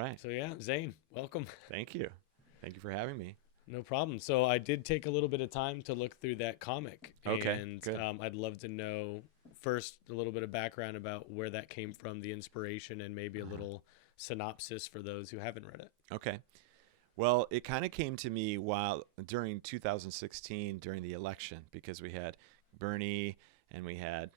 right. So yeah, Zane, welcome. Thank you. Thank you for having me. No problem. So I did take a little bit of time to look through that comic, Okay, and good. I'd love to know first a little bit of background about where that came from, the inspiration, and maybe a Uh-huh. little synopsis for those who haven't read it. Okay. Well, it kind of came to me while during 2016 during the election because we had Bernie and we had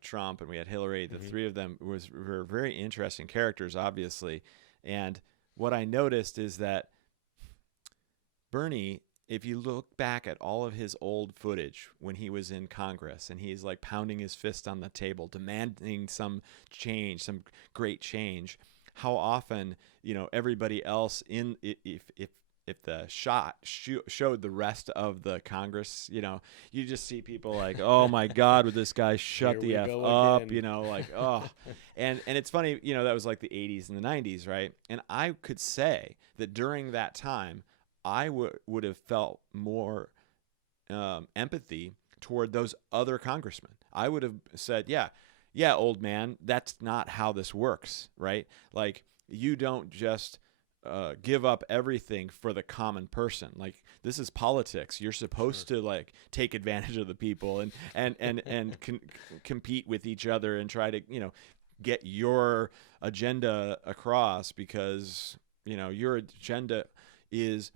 Trump and we had Hillary. The Hmm. three of them were very interesting characters, obviously. And what I noticed is that Bernie, if you look back at all of his old footage when he was in Congress and he's like pounding his fist on the table, demanding some change, some great change, how often everybody else in if the showed the rest of the Congress, you just see people like, oh my God, would this guy shut Here the we f go up? again. Like and it's funny, that was like the 80s and the 90s, right? And I could say that during that time I would have felt more empathy toward those other congressmen. I would have said, yeah, old man, that's not how this works, right? Like, you don't just give up everything for the common person. Like, this is politics. You're supposed Sure. to like take advantage of the people and compete with each other and try to get your agenda across because your agenda is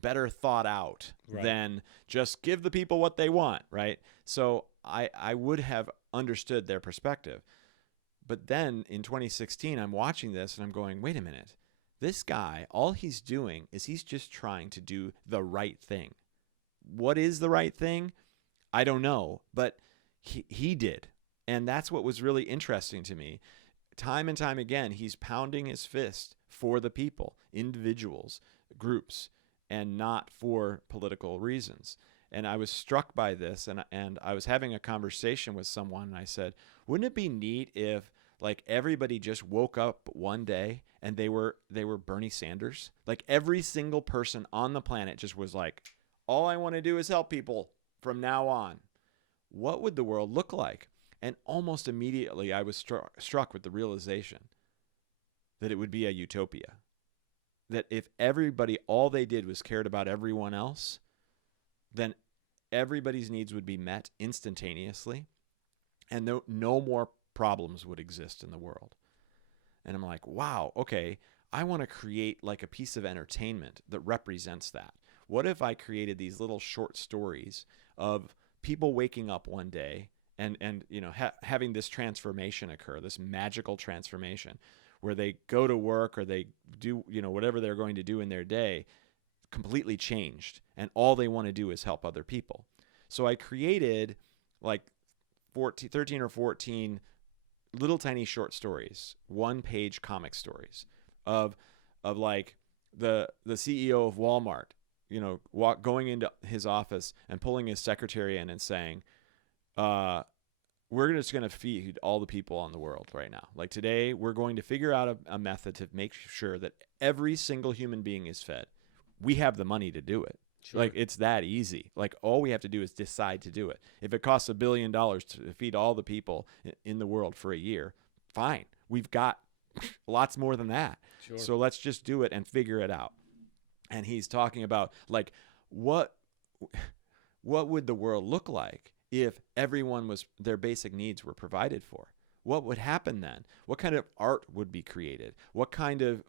better thought out Right. than just give the people what they want, right? So I would have understood their perspective. But then in 2016, I'm watching this and I'm going, wait a minute. This guy, all he's doing is he's just trying to do the right thing. What is the right thing? I don't know, but he did. And that's what was really interesting to me. Time and time again, he's pounding his fist for the people, individuals, groups, and not for political reasons. And I was struck by this, and I was having a conversation with someone, and I said, wouldn't it be neat if like everybody just woke up one day and they were Bernie Sanders? Like every single person on the planet just was like, all I want to do is help people from now on. What would the world look like? And almost immediately I was struck with the realization that it would be a utopia. That if everybody, all they did was cared about everyone else, then everybody's needs would be met instantaneously and no more problems would exist in the world. And I'm like, wow, okay, I want to create like a piece of entertainment that represents that. What if I created these little short stories of people waking up one day and having this transformation occur, this magical transformation where they go to work or they do whatever they're going to do in their day completely changed and all they want to do is help other people. So I created like 13 or 14 little tiny short stories, one-page comic stories of like the CEO of Walmart, going into his office and pulling his secretary in and saying, we're just going to feed all the people on the world right now. Like today, we're going to figure out a method to make sure that every single human being is fed. We have the money to do it. Sure. Like it's that easy. Like all we have to do is decide to do it. If it costs $1 billion to feed all the people in the world for a year, fine. We've got lots more than that. Sure. So let's just do it and figure it out. And he's talking about like what would the world look like if everyone was their basic needs were provided for? What would happen then? What kind of art would be created? What kind of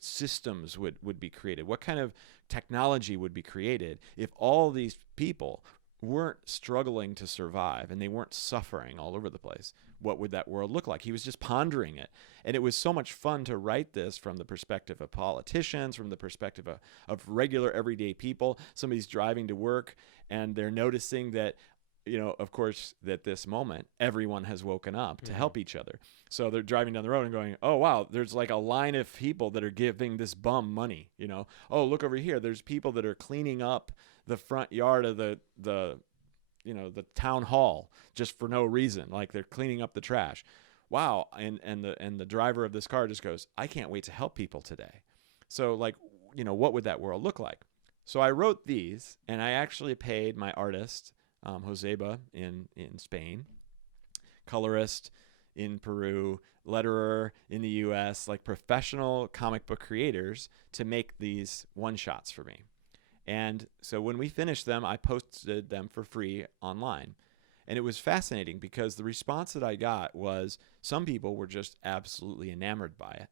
systems would be created? What kind of technology would be created if all these people weren't struggling to survive and they weren't suffering all over the place? What would that world look like? He was just pondering it. And it was so much fun to write this from the perspective of politicians, from the perspective of regular everyday people. Somebody's driving to work and they're noticing that of course, at this moment, everyone has woken up to help each other. So they're driving down the road and going, oh, wow, there's like a line of people that are giving this bum money, Oh, look over here. There's people that are cleaning up the front yard of the town hall just for no reason. Like they're cleaning up the trash. Wow. And the driver of this car just goes, I can't wait to help people today. So like, what would that world look like? So I wrote these and I actually paid my artist, Joseba in Spain, colorist in Peru, letterer in the US, like professional comic book creators to make these one-shots for me. And so when we finished them, I posted them for free online. And it was fascinating because the response that I got was some people were just absolutely enamored by it,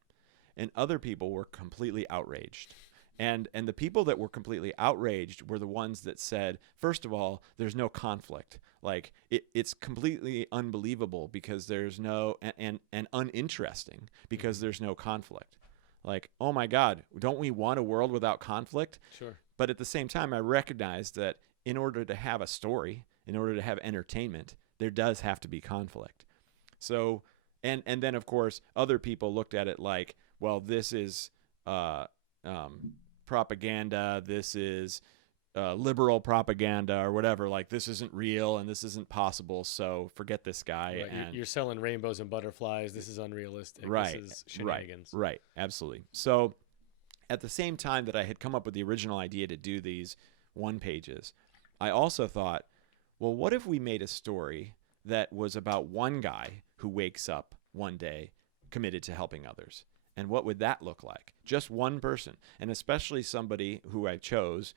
and other people were completely outraged. And the people that were completely outraged were the ones that said, first of all, there's no conflict. Like it's completely unbelievable because there's no and uninteresting because there's no conflict. Like, oh my God, don't we want a world without conflict? Sure. But at the same time, I recognized that in order to have a story, in order to have entertainment, there does have to be conflict. So, and then of course, other people looked at it like, well, this is propaganda. This is liberal propaganda or whatever. Like, this isn't real and this isn't possible. So forget this guy. Right. And You're selling rainbows and butterflies. This is unrealistic. Right. This is shenanigans. Right. Absolutely. So at the same time that I had come up with the original idea to do these one pages, I also thought, well, what if we made a story that was about one guy who wakes up one day committed to helping others? And what would that look like? Just one person, and especially somebody who I chose,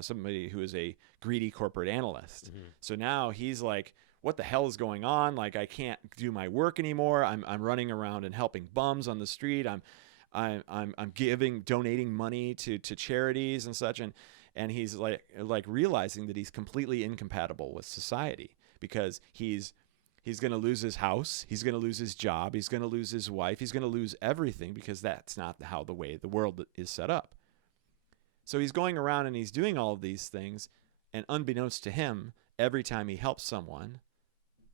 somebody who is a greedy corporate analyst. Mm-hmm. So now he's like, what the hell is going on? Like, I can't do my work anymore. I'm running around and helping bums on the street. I'm donating money to charities and such. And he's like realizing that he's completely incompatible with society because he's going to lose his house. He's going to lose his job. He's going to lose his wife. He's going to lose everything because that's not how the way the world is set up. So he's going around and he's doing all of these things. And unbeknownst to him, every time he helps someone,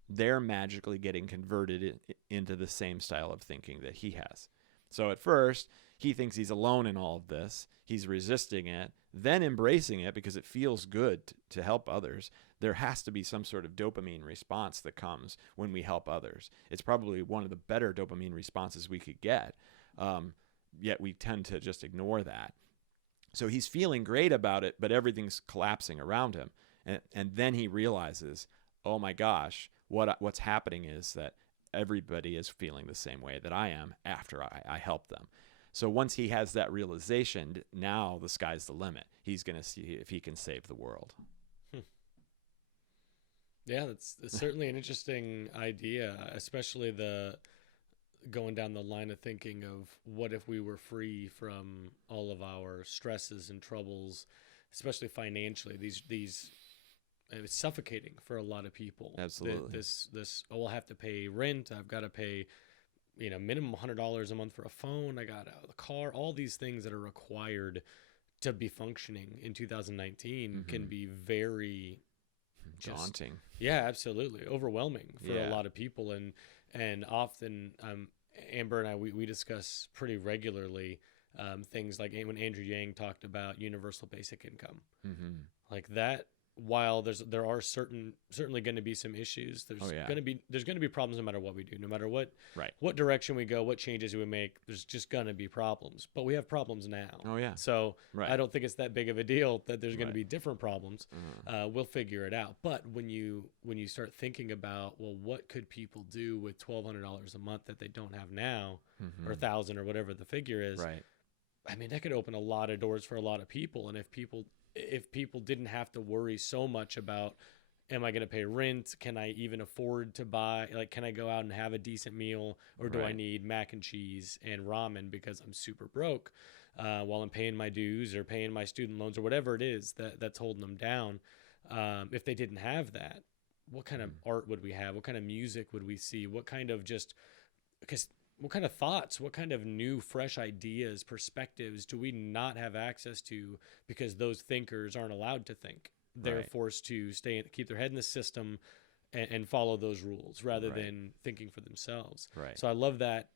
they're magically getting converted into the same style of thinking that he has. So at first, he thinks he's alone in all of this. He's resisting it, then embracing it because it feels good to help others. There has to be some sort of dopamine response that comes when we help others. It's probably one of the better dopamine responses we could get, yet we tend to just ignore that. So he's feeling great about it, but everything's collapsing around him. And then he realizes, oh my gosh, what's happening is that everybody is feeling the same way that I am after I help them. So once he has that realization, now the sky's the limit. He's going to see if he can save the world. Yeah, that's certainly an interesting idea, especially the going down the line of thinking of what if we were free from all of our stresses and troubles, especially financially. These it's suffocating for a lot of people. Absolutely. This I'll have to pay rent. I've got to pay, minimum $100 a month for a phone. I got the car. All these things that are required to be functioning in 2019 can be very daunting. Yeah, absolutely. Overwhelming for a lot of people. And often, Amber and I, we discuss pretty regularly things like when Andrew Yang talked about universal basic income. Mm-hmm. Like that, while there are certainly going to be some issues, there's going to be problems no matter what we do, no matter what direction we go, what changes we make. There's just going to be problems, but we have problems now. Oh yeah. So I don't think it's that big of a deal that there's going to be different problems. We'll figure it out. But when you start thinking about, well, what could people do with $1,200 a month that they don't have now, or $1,000 or whatever the figure is? Right. I mean, that could open a lot of doors for a lot of people. And if people didn't have to worry so much about, am I going to pay rent? Can I even afford to buy, can I go out and have a decent meal, or do I need mac and cheese and ramen because I'm super broke while I'm paying my dues or paying my student loans or whatever it is that's holding them down? If they didn't have that, what kind of art would we have? What kind of music would we see? What kind of what kind of thoughts, what kind of new, fresh ideas, perspectives do we not have access to because those thinkers aren't allowed to think? They're forced to keep their head in the system and follow those rules rather than thinking for themselves. Right. So I love that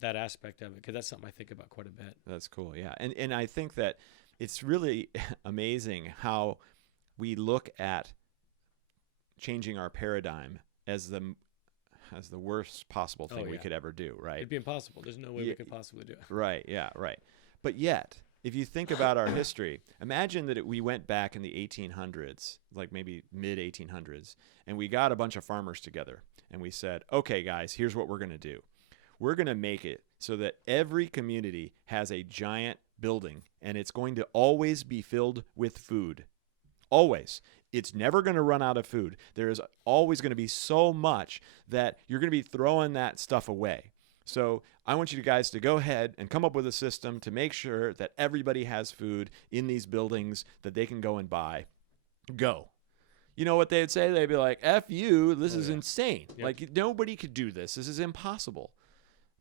aspect of it because that's something I think about quite a bit. That's cool, yeah. And I think that it's really amazing how we look at changing our paradigm as the worst possible thing we could ever do, right? It'd be impossible. There's no way we could possibly do it. Right, yeah, right. But yet, if you think about our history, imagine that we went back in the 1800s, like maybe mid 1800s, and we got a bunch of farmers together and we said, okay, guys, here's what we're going to do. We're going to make it so that every community has a giant building and it's going to always be filled with food. Always. It's never going to run out of food. There is always going to be so much that you're going to be throwing that stuff away. So I want you guys to go ahead and come up with a system to make sure that everybody has food in these buildings that they can go and buy. Go. You know what they'd say? They'd be like, F you, this is insane. Yep. Like, nobody could do this. This is impossible.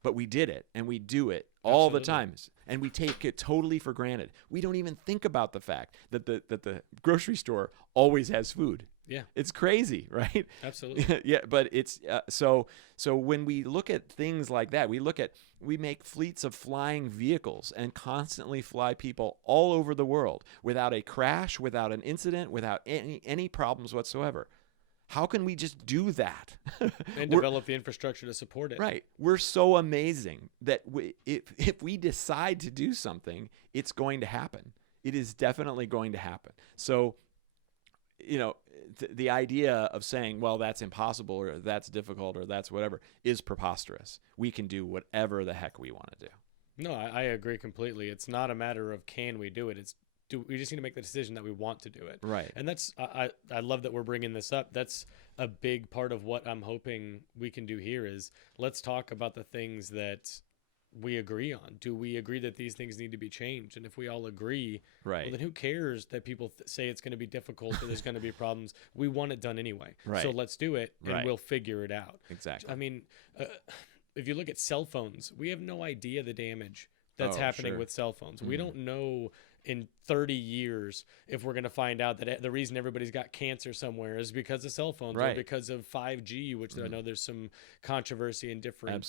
But we did it, and we do it all the time, and we take it totally for granted. We don't even think about the fact that the grocery store always has food. Yeah, it's crazy, right? Absolutely. Yeah, but it's so when we look at things like that, we make fleets of flying vehicles and constantly fly people all over the world without a crash, without an incident, without any problems whatsoever. How can we just do that? And develop the infrastructure to support it. Right. We're so amazing that if we decide to do something, it's going to happen. It is definitely going to happen. So, the idea of saying, well, that's impossible or that's difficult or that's whatever is preposterous. We can do whatever the heck we want to do. No, I agree completely. It's not a matter of can we do it. We just need to make the decision that we want to do it. Right. And that's I love that we're bringing this up. That's a big part of what I'm hoping we can do here is let's talk about the things that we agree on. Do we agree that these things need to be changed? And if we all agree, right, well, then who cares that people say it's going to be difficult or there's going to be problems? We want it done anyway. Right. So let's do it and we'll figure it out. Exactly. I mean, if you look at cell phones, we have no idea the damage that's happening with cell phones. We don't know in 30 years if we're going to find out that the reason everybody's got cancer somewhere is because of cell phones or because of 5G, which I know there's some controversy in different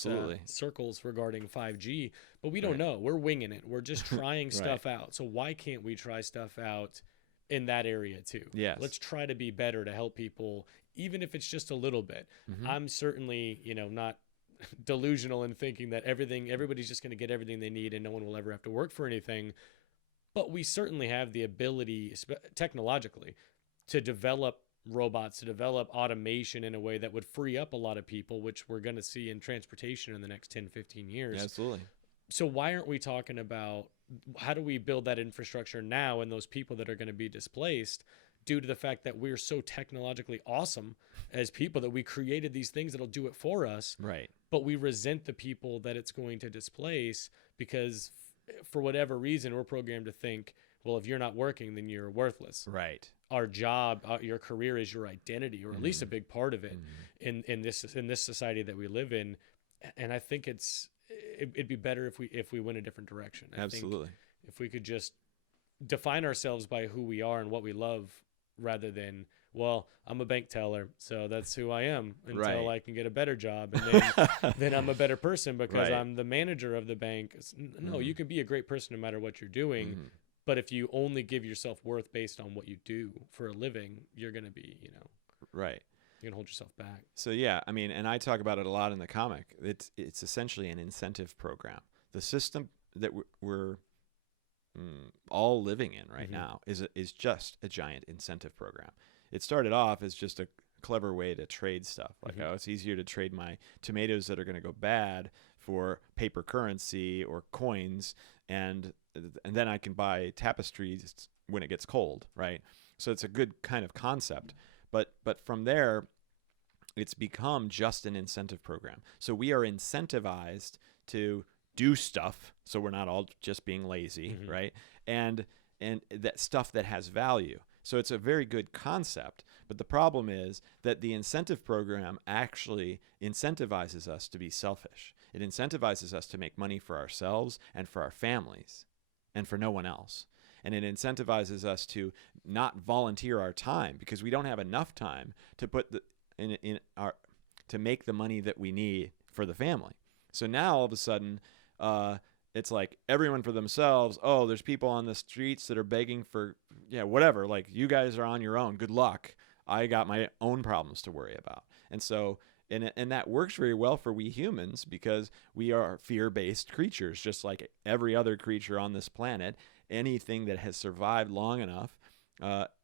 circles regarding 5G, but we don't know. We're winging it. We're just trying stuff out. So why can't we try stuff out in that area too? Yes. Let's try to be better to help people, even if it's just a little bit. I'm certainly, not delusional in thinking that everybody's just going to get everything they need and no one will ever have to work for anything. But we certainly have the ability technologically to develop robots, to develop automation in a way that would free up a lot of people, which we're going to see in transportation in the next 10, 15 years. Yeah, absolutely. So why aren't we talking about how do we build that infrastructure now and those people that are going to be displaced due to the fact that we're so technologically awesome as people that we created these things that'll do it for us. Right. But we resent the people that it's going to displace because for whatever reason, we're programmed to think, well, if you're not working, then you're worthless. Right. Our job, your career is your identity, or at least a big part of it in this society that we live in. And I think it'd be better if we went a different direction. Absolutely. Think if we could just define ourselves by who we are and what we love rather than, well, I'm a bank teller, so that's who I am until I can get a better job. And then I'm a better person because I'm the manager of the bank. No, you can be a great person no matter what you're doing. But if you only give yourself worth based on what you do for a living, you're going to be, right. You're going to hold yourself back. So, yeah, I mean, and I talk about it a lot in the comic. It's essentially an incentive program. The system that we're all living in right now is just a giant incentive program. It started off as just a clever way to trade stuff. Like, it's easier to trade my tomatoes that are going to go bad for paper currency or coins, and then I can buy tapestries when it gets cold, right? So it's a good kind of concept. But from there, it's become just an incentive program. So we are incentivized to do stuff, so we're not all just being lazy, right? And that stuff that has value. So it's a very good concept, but the problem is that the incentive program actually incentivizes us to be selfish. It incentivizes us to make money for ourselves and for our families and for no one else. And it incentivizes us to not volunteer our time because we don't have enough time to put to make the money that we need for the family. So now all of a sudden, it's like everyone for themselves. Oh, there's people on the streets that are begging for, whatever. Like, you guys are on your own. Good luck. I got my own problems to worry about. And so And that works very well for we humans because we are fear-based creatures, just like every other creature on this planet. Anything that has survived long enough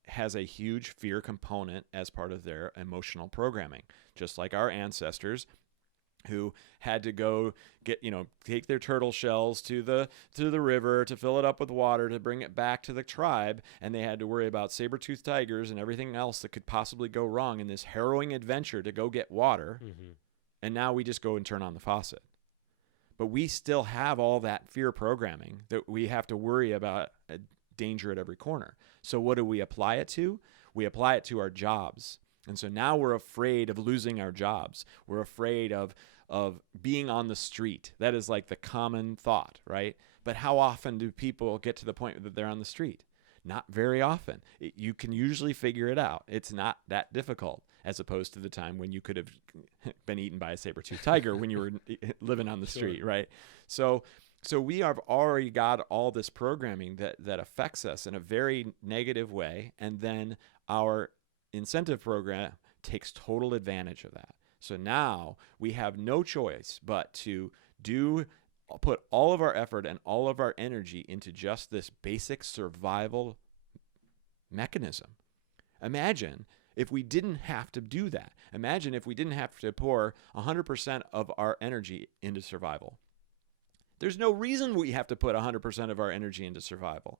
has a huge fear component as part of their emotional programming, just like our ancestors who had to go take their turtle shells to the river to fill it up with water to bring it back to the tribe, and they had to worry about saber-toothed tigers and everything else that could possibly go wrong in this harrowing adventure to go get water. And now we just go and turn on the faucet. But we still have all that fear programming that we have to worry about a danger at every corner. So what do we apply it to? We apply it to our jobs. And so now we're afraid of losing our jobs. We're afraid of being on the street. That is like the common thought, right? But how often do people get to the point that they're on the street? Not very often. You can usually figure it out. It's not that difficult, as opposed to the time when you could have been eaten by a saber-toothed tiger when you were living on the street, right? So we have already got all this programming that affects us in a very negative way, and then our incentive program takes total advantage of that. So now we have no choice but to put all of our effort and all of our energy into just this basic survival mechanism. Imagine if we didn't have to do that. Imagine if we didn't have to pour 100% of our energy into survival. There's no reason we have to put 100% of our energy into survival.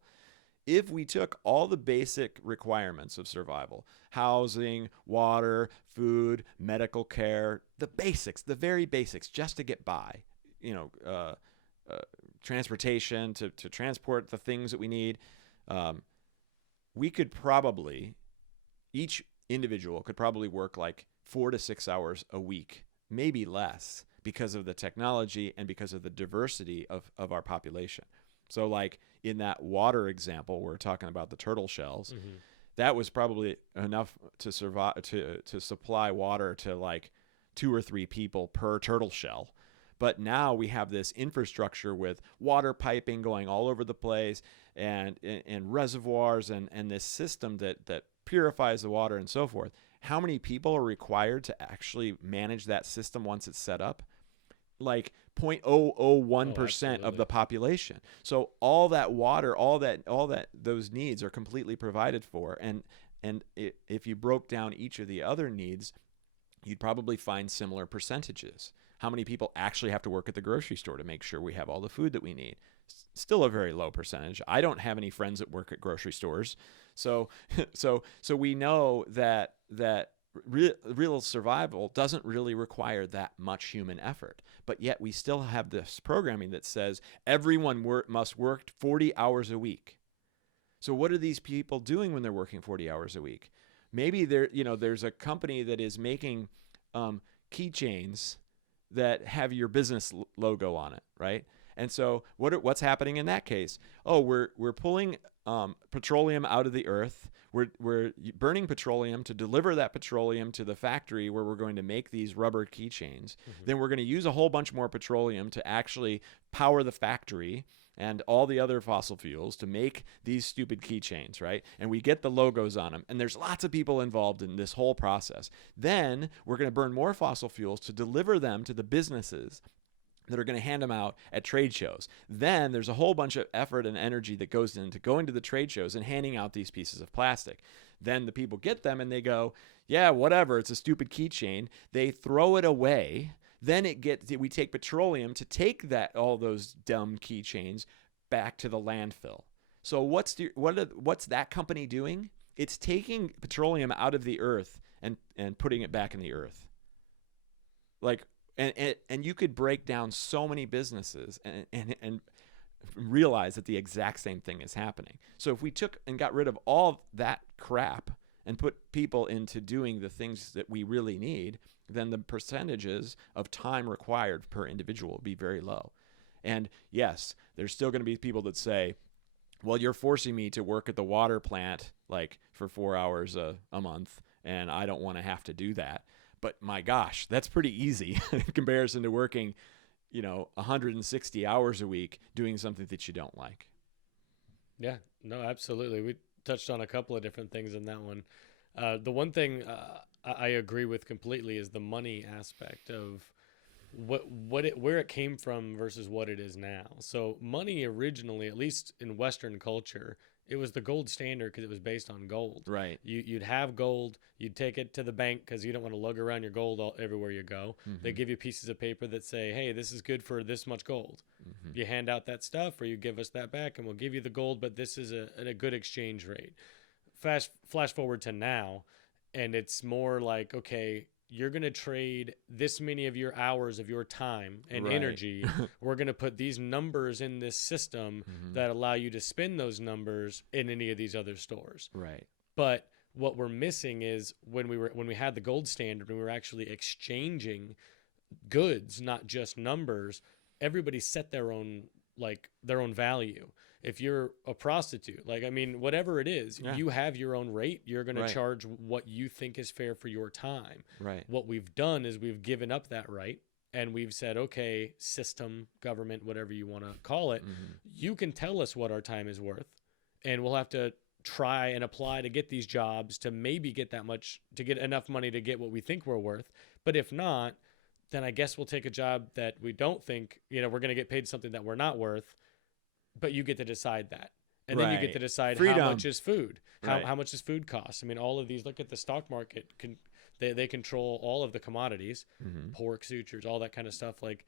If we took all the basic requirements of survival, housing, water, food, medical care, the basics, the very basics, just to get by, transportation to transport the things that we need, we could probably, each individual could probably work like 4 to 6 hours a week, maybe less, because of the technology and because of the diversity of our population. So like in that water example, we're talking about the turtle shells. That was probably enough to survive, to supply water to like 2 or 3 people per turtle shell. But now we have this infrastructure with water piping going all over the place and reservoirs and this system that purifies the water and so forth. How many people are required to actually manage that system once it's set up? Like 0.001% of the population. So all that water, all that those needs are completely provided for. And if you broke down each of the other needs, you'd probably find similar percentages. How many people actually have to work at the grocery store to make sure we have all the food that we need? Still a very low percentage. I don't have any friends that work at grocery stores. So we know that real survival doesn't really require that much human effort. But yet we still have this programming that says everyone must work 40 hours a week. So what are these people doing when they're working 40 hours a week? Maybe there's a company that is making keychains that have your business logo on it, right? And so what's happening in that case? Oh, we're pulling petroleum out of the earth. We're burning petroleum to deliver that petroleum to the factory where we're going to make these rubber keychains. Then we're going to use a whole bunch more petroleum to actually power the factory and all the other fossil fuels to make these stupid keychains, right? And we get the logos on them. And there's lots of people involved in this whole process. Then we're going to burn more fossil fuels to deliver them to the businesses that are going to hand them out at trade shows. Then there's a whole bunch of effort and energy that goes into going to the trade shows and handing out these pieces of plastic. Then the people get them and they go, yeah, whatever, it's a stupid keychain. They throw it away. Then we take petroleum to take all those dumb keychains back to the landfill. So what's that company doing? It's taking petroleum out of the earth and putting it back in the earth. Like, and you could break down so many businesses and realize that the exact same thing is happening. So if we took and got rid of all that crap and put people into doing the things that we really need, then the percentages of time required per individual would be very low. And yes, there's still going to be people that say, well, you're forcing me to work at the water plant like for 4 hours a month, and I don't want to have to do that. But my gosh, that's pretty easy in comparison to working, 160 hours a week doing something that you don't like. Yeah, no, absolutely. We touched on a couple of different things in that one. The one thing I agree with completely is the money aspect of where it came from versus what it is now. So money originally, at least in Western culture, it was the gold standard because it was based on gold. Right. You'd have gold, you'd take it to the bank because you don't want to lug around your gold everywhere you go. Mm-hmm. They give you pieces of paper that say, hey, this is good for this much gold. Mm-hmm. You hand out that stuff or you give us that back and we'll give you the gold, but this is a good exchange rate. Flash forward to now, and it's more like, okay, you're going to trade this many of your hours of your time and Right. energy. We're going to put these numbers in this system Mm-hmm. that allow you to spend those numbers in any of these other stores. Right. But what we're missing is when we had the gold standard, when we were actually exchanging goods, not just numbers, everybody set their own value. If you're a prostitute, whatever it is, Yeah. you have your own rate. You're going Right. to charge what you think is fair for your time. Right. What we've done is we've given up that right and we've said, okay, system, government, whatever you want to call it, Mm-hmm. you can tell us what our time is worth, and we'll have to try and apply to get these jobs to maybe get that much, to get enough money to get what we think we're worth. But if not, then I guess we'll take a job that we don't think, we're going to get paid something that we're not worth, but you get to decide that. And then you get Right. to decide Freedom. how much is food, Right. how much does food cost? I mean, all of these, look at the stock market, they control all of the commodities, Mm-hmm. pork, sutures, all that kind of stuff. Like,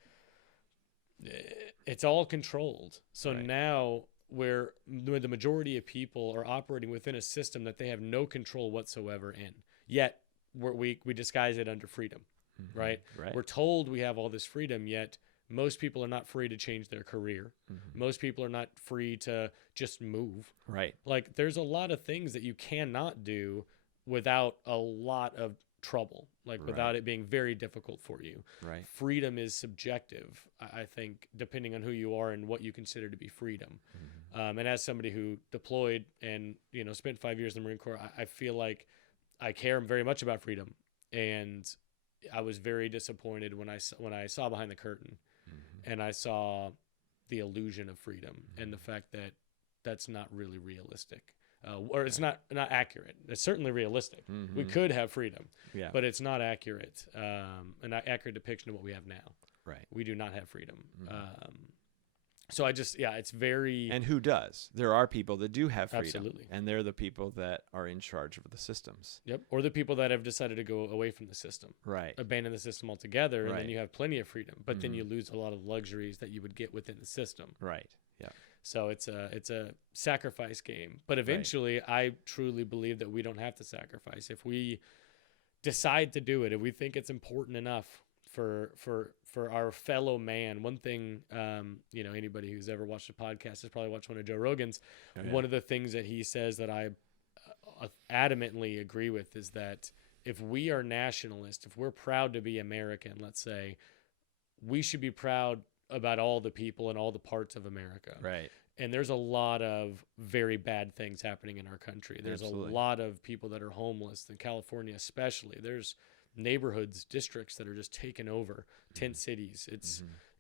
it's all controlled. So Right. now where the majority of people are operating within a system that they have no control whatsoever in, yet we disguise it under freedom, Mm-hmm. right? Right. We're told we have all this freedom, yet most people are not free to change their career. Mm-hmm. Most people are not free to just move. Right. Like, there's a lot of things that you cannot do without a lot of trouble, like Right. without it being very difficult for you. Right. Freedom is subjective, I think, depending on who you are and what you consider to be freedom. Mm-hmm. And as somebody who deployed and spent 5 years in the Marine Corps, I feel like I care very much about freedom. And I was very disappointed when I saw behind the curtain, Mm-hmm. and I saw the illusion of freedom and the fact that that's not really realistic, or it's not accurate. It's certainly realistic. Mm-hmm. We could have freedom, Yeah. but it's not accurate, an accurate depiction of what we have now. Right. We do not have freedom. Mhm. So it's very And who does? There are people that do have freedom. Absolutely. And they're the people that are in charge of the systems. yep. Or the people that have decided to go away from the system, Right. abandon the system altogether, and Right. then you have plenty of freedom, but then Mhm. you lose a lot of the luxuries that you would get within the system. Right. Yeah. So it's a sacrifice game. But eventually, I truly believe that we don't have to sacrifice. If we decide to do it, if we think it's important enough for our fellow man. One thing, anybody who's ever watched a podcast has probably watched one of Joe Rogan's. Oh, yeah. One of the things that he says that I adamantly agree with is that if we are nationalists, if we're proud to be American, let's say, we should be proud about all the people and all the parts of America. Right. And there's a lot of very bad things happening in our country. There's Absolutely. a lot of people that are homeless, in California especially. There's neighborhoods, districts that are just taken over, tent cities.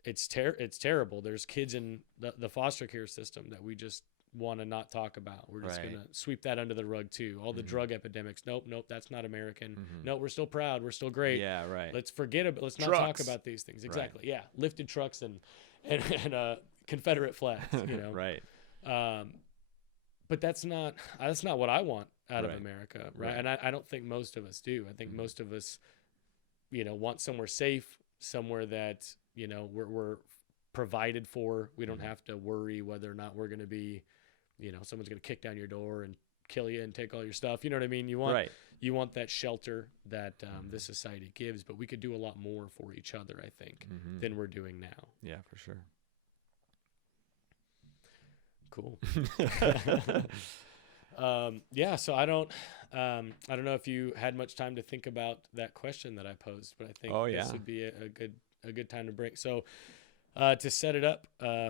It's terrible. There's kids in the foster care system that we just want to not talk about. We're just Right. going to sweep that under the rug too. All the drug epidemics. Nope, that's not American. No, we're still proud. We're still great. Yeah. Right. Let's forget about. Let's not Trucks. talk about these things. Exactly. Yeah, lifted trucks and Confederate flags. Right. But that's not what I want out of Right. America, right? Right. And I don't think most of us do. I think most of us, want somewhere safe, somewhere that we're provided for. We don't have to worry whether or not we're going to be, someone's going to kick down your door and kill you and take all your stuff. You know what I mean? You want Right. you want that shelter that this society gives, but we could do a lot more for each other, I think, Mhm. than we're doing now. Yeah, for sure. Cool. So I don't know if you had much time to think about that question that I posed, but I think Oh, this yeah. would be a good time to break. So to set it up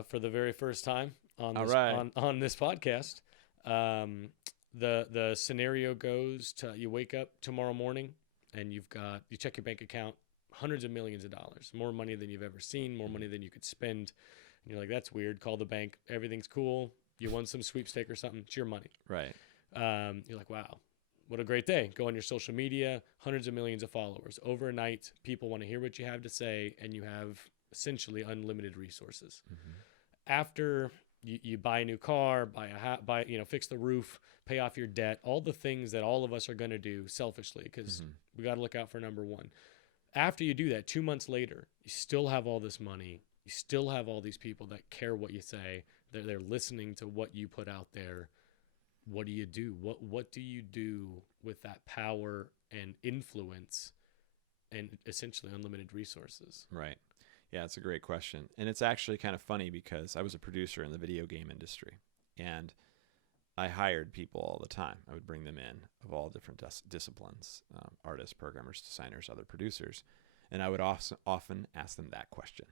for the very first time on All this, right. on this podcast, the scenario goes to you wake up tomorrow morning and you check your bank account, hundreds of millions of dollars, more money than you've ever seen, more money than you could spend. And you're like, that's weird. Call the bank. Everything's cool. You won some sweepstake or something. It's your money. Right. You're like, wow, what a great day. Go on your social media, hundreds of millions of followers. Overnight, people want to hear what you have to say, and you have essentially unlimited resources. After you buy a new car, fix the roof, pay off your debt, all the things that all of us are going to do selfishly, because we got to look out for number one. After you do that, 2 months later, you still have all this money. You still have all these people that care what you say. They're listening to what you put out there. What do you do? What do you do with that power and influence and essentially unlimited resources? Right. Yeah, it's a great question. And it's actually kind of funny because I was a producer in the video game industry, and I hired people all the time. I would bring them in of all different disciplines, artists, programmers, designers, other producers, and I would often ask them that question.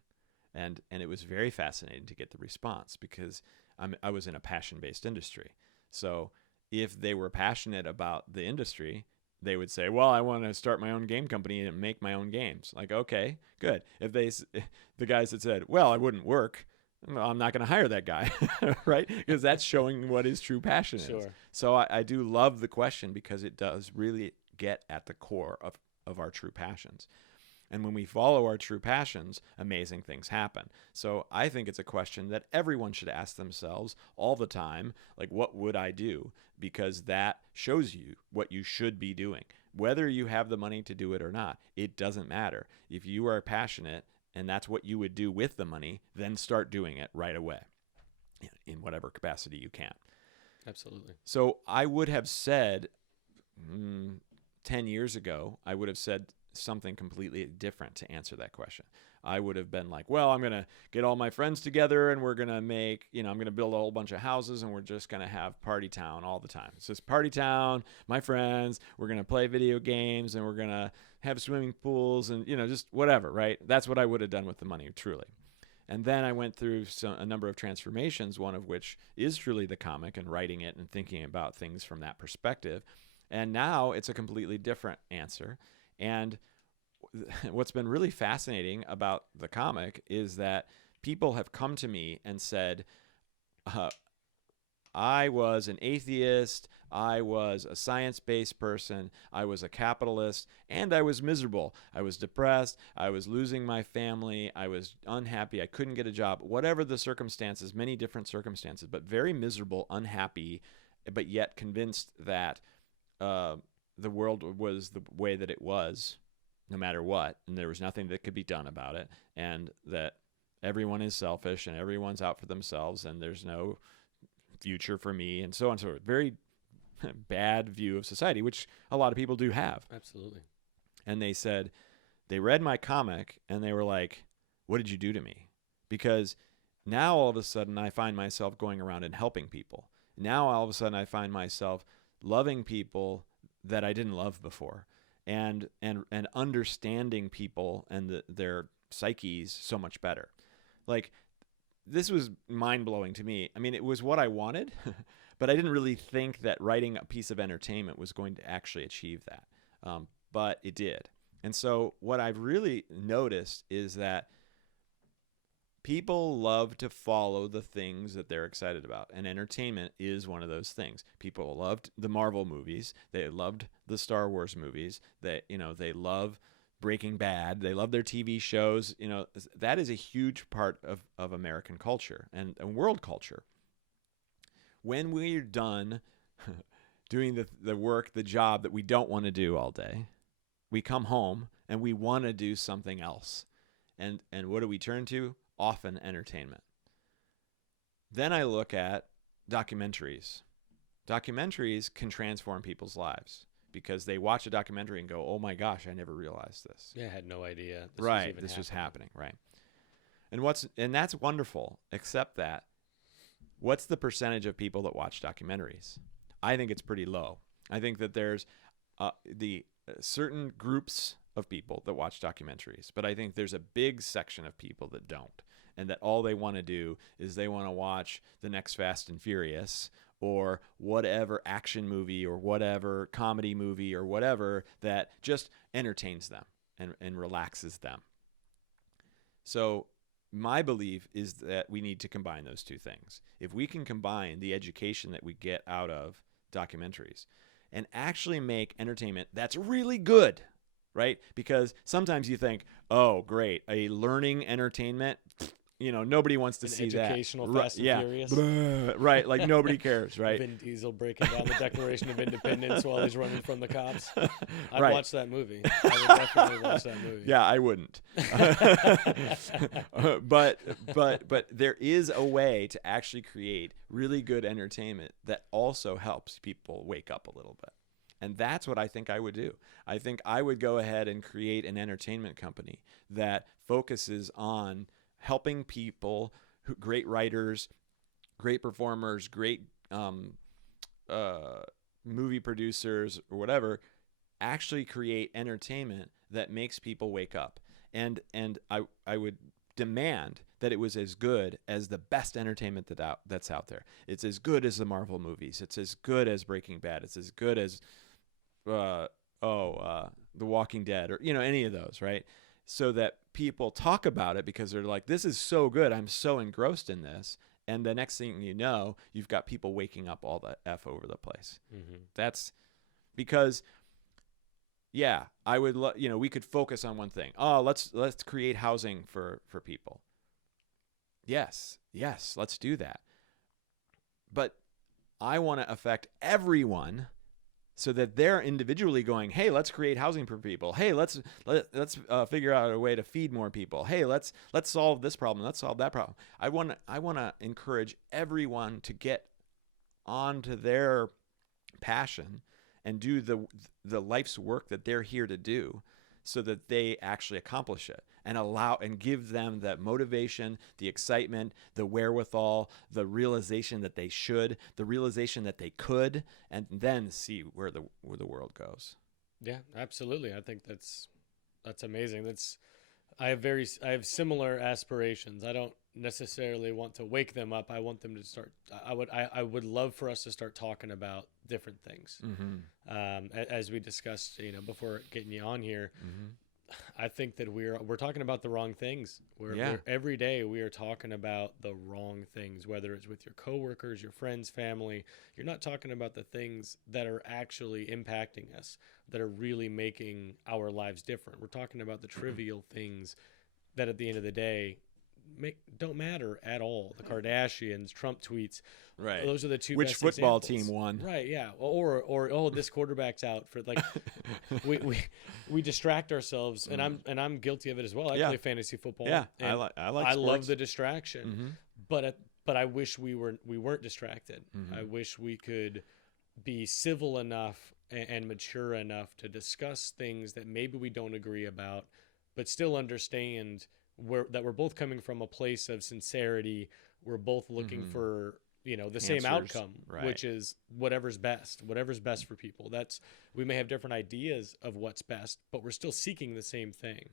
And it was very fascinating to get the response because I was in a passion-based industry. So if they were passionate about the industry, they would say, well, I want to start my own game company and make my own games. Like, okay, good. If the guys that said, well, I wouldn't work, well, I'm not going to hire that guy, right? Because that's showing what his true passion is. Sure. So I do love the question because it does really get at the core of our true passions. And when we follow our true passions, amazing things happen. So I think it's a question that everyone should ask themselves all the time, like, what would I do? Because that shows you what you should be doing. Whether you have the money to do it or not, it doesn't matter. If you are passionate and that's what you would do with the money, then start doing it right away in whatever capacity you can. Absolutely. So I would have said 10 years ago, I would have said something completely different to answer that question. I would have been like, well, I'm going to get all my friends together and we're going to make, I'm going to build a whole bunch of houses and we're just going to have party town all the time. It's just party town, my friends, we're going to play video games and we're going to have swimming pools and, just whatever, right? That's what I would have done with the money, truly. And then I went through a number of transformations, one of which is truly the comic and writing it and thinking about things from that perspective. And now it's a completely different answer. And what's been really fascinating about the comic is that people have come to me and said, I was an atheist, I was a science-based person, I was a capitalist, and I was miserable. I was depressed, I was losing my family, I was unhappy, I couldn't get a job, whatever the circumstances, many different circumstances, but very miserable, unhappy, but yet convinced that the world was the way that it was, no matter what, and there was nothing that could be done about it, and that everyone is selfish and everyone's out for themselves and there's no future for me, and so on and so forth. Very bad view of society, which a lot of people do have. Absolutely. And they said, they read my comic and they were like, what did you do to me? Because now all of a sudden I find myself going around and helping people. Now all of a sudden I find myself loving people that I didn't love before, and understanding people and their psyches so much better. Like, this was mind-blowing to me. I mean, it was what I wanted, but I didn't really think that writing a piece of entertainment was going to actually achieve that. But it did. And so what I've really noticed is that people love to follow the things that they're excited about, and entertainment is one of those things. People loved the Marvel movies. They loved the Star Wars movies. They love Breaking Bad. They love their TV shows. That is a huge part of American culture and world culture. When we're done doing the work, the job that we don't want to do all day, we come home and we want to do something else. And what do we turn to? Often entertainment. Then I look at documentaries. Documentaries can transform people's lives because they watch a documentary and go, oh my gosh, I never realized this. Yeah, I had no idea This was happening, right? And that's wonderful, except that what's the percentage of people that watch documentaries? I think it's pretty low. I think that there's the certain groups of people that watch documentaries, but I think there's a big section of people that don't, and that all they want to do is they want to watch the next Fast and Furious or whatever action movie or whatever comedy movie or whatever that just entertains them and relaxes them. So my belief is that we need to combine those two things. If we can combine the education that we get out of documentaries and actually make entertainment that's really good, right? Because sometimes you think, oh, great, a learning entertainment, nobody wants to An see that. educational Fast and Furious. Blah, right, like nobody cares, right? Vin Diesel breaking down the Declaration of Independence while he's running from the cops. I'd Right. watch that movie. I would definitely watch that movie. Yeah, I wouldn't. But there is a way to actually create really good entertainment that also helps people wake up a little bit. And that's what I think I would do. I think I would go ahead and create an entertainment company that focuses on helping people, great writers, great performers, great movie producers or whatever, actually create entertainment that makes people wake up. And I would demand that it was as good as the best entertainment that's out there. It's as good as the Marvel movies. It's as good as Breaking Bad. It's as good as The Walking Dead, or any of those, right? So that people talk about it because they're like, this is so good. I'm so engrossed in this. And the next thing you know, you've got people waking up all the F over the place. Mm-hmm. That's because, yeah, I would, we could focus on one thing. Oh, let's create housing for people. Yes, let's do that. But I want to affect everyone, so that they're individually going, hey, let's create housing for people. Hey, let's figure out a way to feed more people. Hey, let's solve this problem. Let's solve that problem. I want to encourage everyone to get onto their passion and do the life's work that they're here to do, so that they actually accomplish it, and give them that motivation, the excitement, the wherewithal, the realization that they should, the realization that they could, and then see where the world goes. Yeah, absolutely. I think that's amazing. I have similar aspirations. I don't necessarily want to wake them up. I want them to start. I would love for us to start talking about different things. Mm-hmm. As we discussed, before getting you on here. Mm-hmm. I think that we're talking about the wrong things. We're every day we are talking about the wrong things, whether it's with your coworkers, your friends, family. You're not talking about the things that are actually impacting us, that are really making our lives different. We're talking about the trivial things that at the end of the day don't matter at all. The Kardashians, Trump tweets. Right. Those are the two Which best football examples. team won? Right, yeah. Or this quarterback's out for we distract ourselves, and I'm guilty of it as well. I play fantasy football. Yeah, I like sports. love the distraction. Mm-hmm. But I wish we weren't distracted. Mm-hmm. I wish we could be civil enough and mature enough to discuss things that maybe we don't agree about, but still understand that we're both coming from a place of sincerity. We're both looking for the same outcome, right, which is whatever's best for people. We may have different ideas of what's best, but we're still seeking the same thing.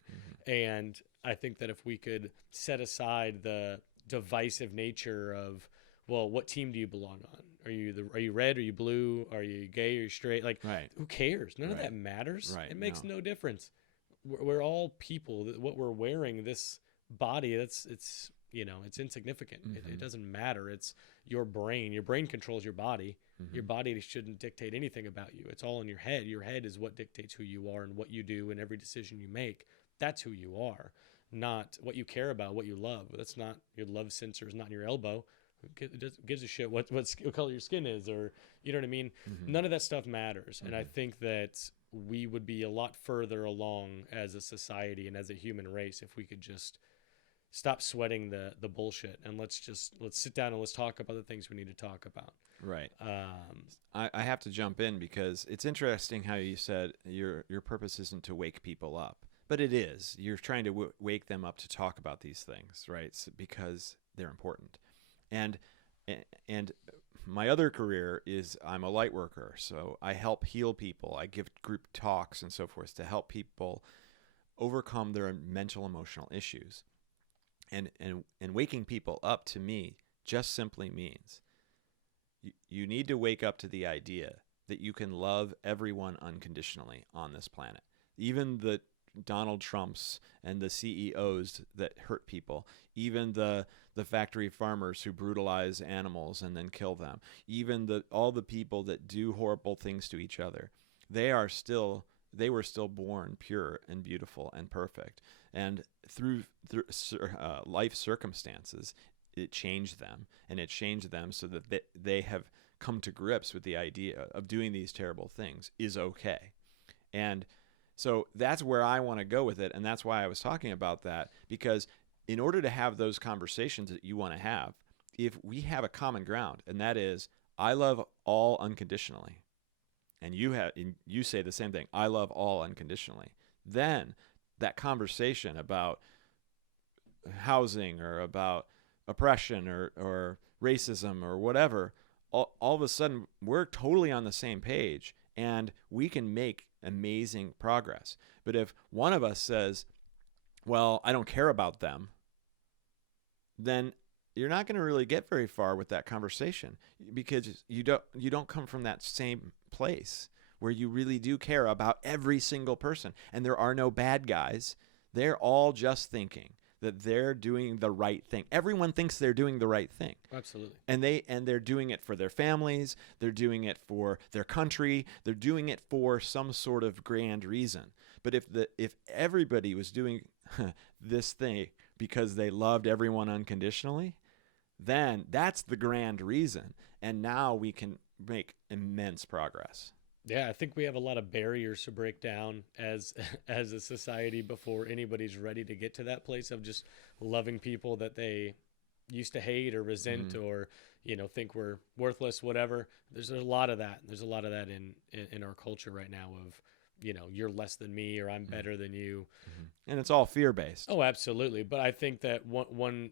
And I think that if we could set aside the divisive nature of, well, what team do you belong on? Are you red? Are you blue? Are you gay? Are you straight? Like, right. Who cares? None of Right. that matters. Right. It makes no difference. We're all people. What we're wearing, this body, it's insignificant. It doesn't matter. It's your brain. Your brain controls your body. Your body shouldn't dictate anything about you. It's all in your head. Your head is what dictates who you are and what you do, and every decision you make. That's who you are, not what you care about, what you love. That's not your love sensor. Is not in your elbow. Who gives a shit what color your skin is, or you know what I mean? None of that stuff matters. And I think that we would be a lot further along as a society and as a human race if we could just stop sweating the bullshit, and let's sit down and let's talk about the things we need to talk about. Right. I have to jump in because it's interesting how you said your purpose isn't to wake people up, but it is. You're trying to wake them up to talk about these things, right? Because they're important. And my other career is I'm a light worker, so I help heal people. I give group talks and so forth to help people overcome their mental, emotional issues. And waking people up, to me, just simply means you need to wake up to the idea that you can love everyone unconditionally on this planet. Even the Donald Trumps and the CEOs that hurt people, even the factory farmers who brutalize animals and then kill them, even all the people that do horrible things to each other, they were still born pure and beautiful and perfect. And through life circumstances, it changed them, and it changed them so that they have come to grips with the idea of doing these terrible things is okay. And so that's where I want to go with it, and that's why I was talking about that, because in order to have those conversations that you want to have, if we have a common ground, and that is, I love all unconditionally, and you say the same thing, I love all unconditionally, then that conversation about housing or about oppression or racism or whatever, all of a sudden we're totally on the same page, and we can make amazing progress. But if one of us says, well, I don't care about them, then you're not going to really get very far with that conversation, because you don't come from that same place where you really do care about every single person. And there are no bad guys. They're all just thinking that they're doing the right thing. Everyone thinks they're doing the right thing. Absolutely. And they're doing it for their families, they're doing it for their country, they're doing it for some sort of grand reason. But if everybody was doing this thing because they loved everyone unconditionally, then that's the grand reason. And now we can make immense progress. Yeah, I think we have a lot of barriers to break down as a society before anybody's ready to get to that place of just loving people that they used to hate or resent or, think we're worthless, whatever. There's a lot of that. There's a lot of that in our culture right now of, you're less than me or I'm better than you. Mm-hmm. And it's all fear-based. Oh, absolutely. But I think that one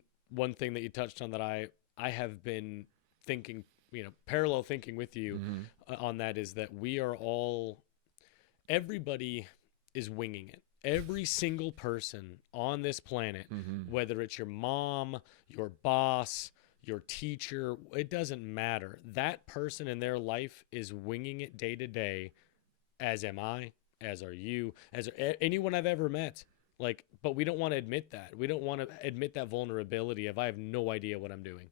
thing that you touched on that I have been thinking, parallel thinking with you on that is that everybody is winging it. Every single person on this planet, whether it's your mom, your boss, your teacher, it doesn't matter. That person in their life is winging it day to day, as am I, as are you, as anyone I've ever met. But we don't want to admit that. We don't want to admit that vulnerability of I have no idea what I'm doing.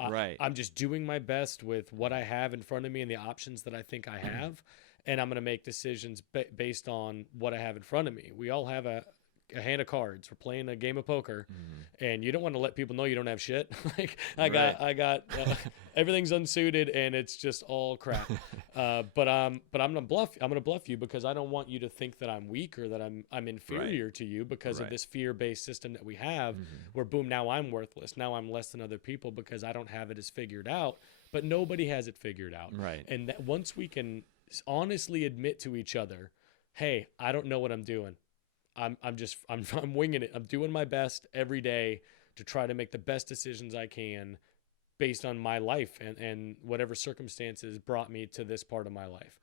Right. I'm just doing my best with what I have in front of me and the options that I think I have. And I'm going to make decisions based on what I have in front of me. We all have a hand of cards. We're playing a game of poker, and you don't want to let people know you don't have shit. I got everything's unsuited and it's just all crap. But I'm gonna bluff. I'm gonna bluff you because I don't want you to think that I'm weak or that I'm inferior to you because of this fear-based system that we have, where boom, now I'm worthless. Now I'm less than other people because I don't have it as figured out. But nobody has it figured out. Right. And that once we can honestly admit to each other, hey, I don't know what I'm doing. I'm winging it. I'm doing my best every day to try to make the best decisions I can based on my life and whatever circumstances brought me to this part of my life.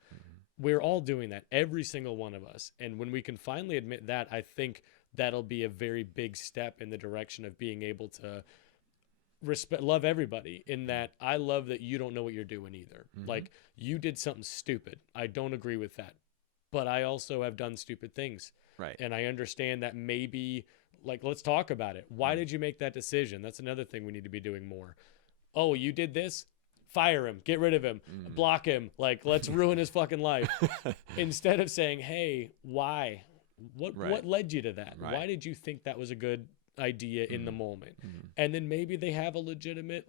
We're all doing that, every single one of us. And when we can finally admit that, I think that'll be a very big step in the direction of being able to love everybody, in that I love that you don't know what you're doing either. Like, you did something stupid. I don't agree with that. But I also have done stupid things. Right. And I understand that maybe, let's talk about it. Why did you make that decision? That's another thing we need to be doing more. Oh, you did this? Fire him. Get rid of him. Block him. Let's ruin his fucking life. Instead of saying, hey, why? What led you to that? Right. Why did you think that was a good idea in the moment? And then maybe they have a legitimate,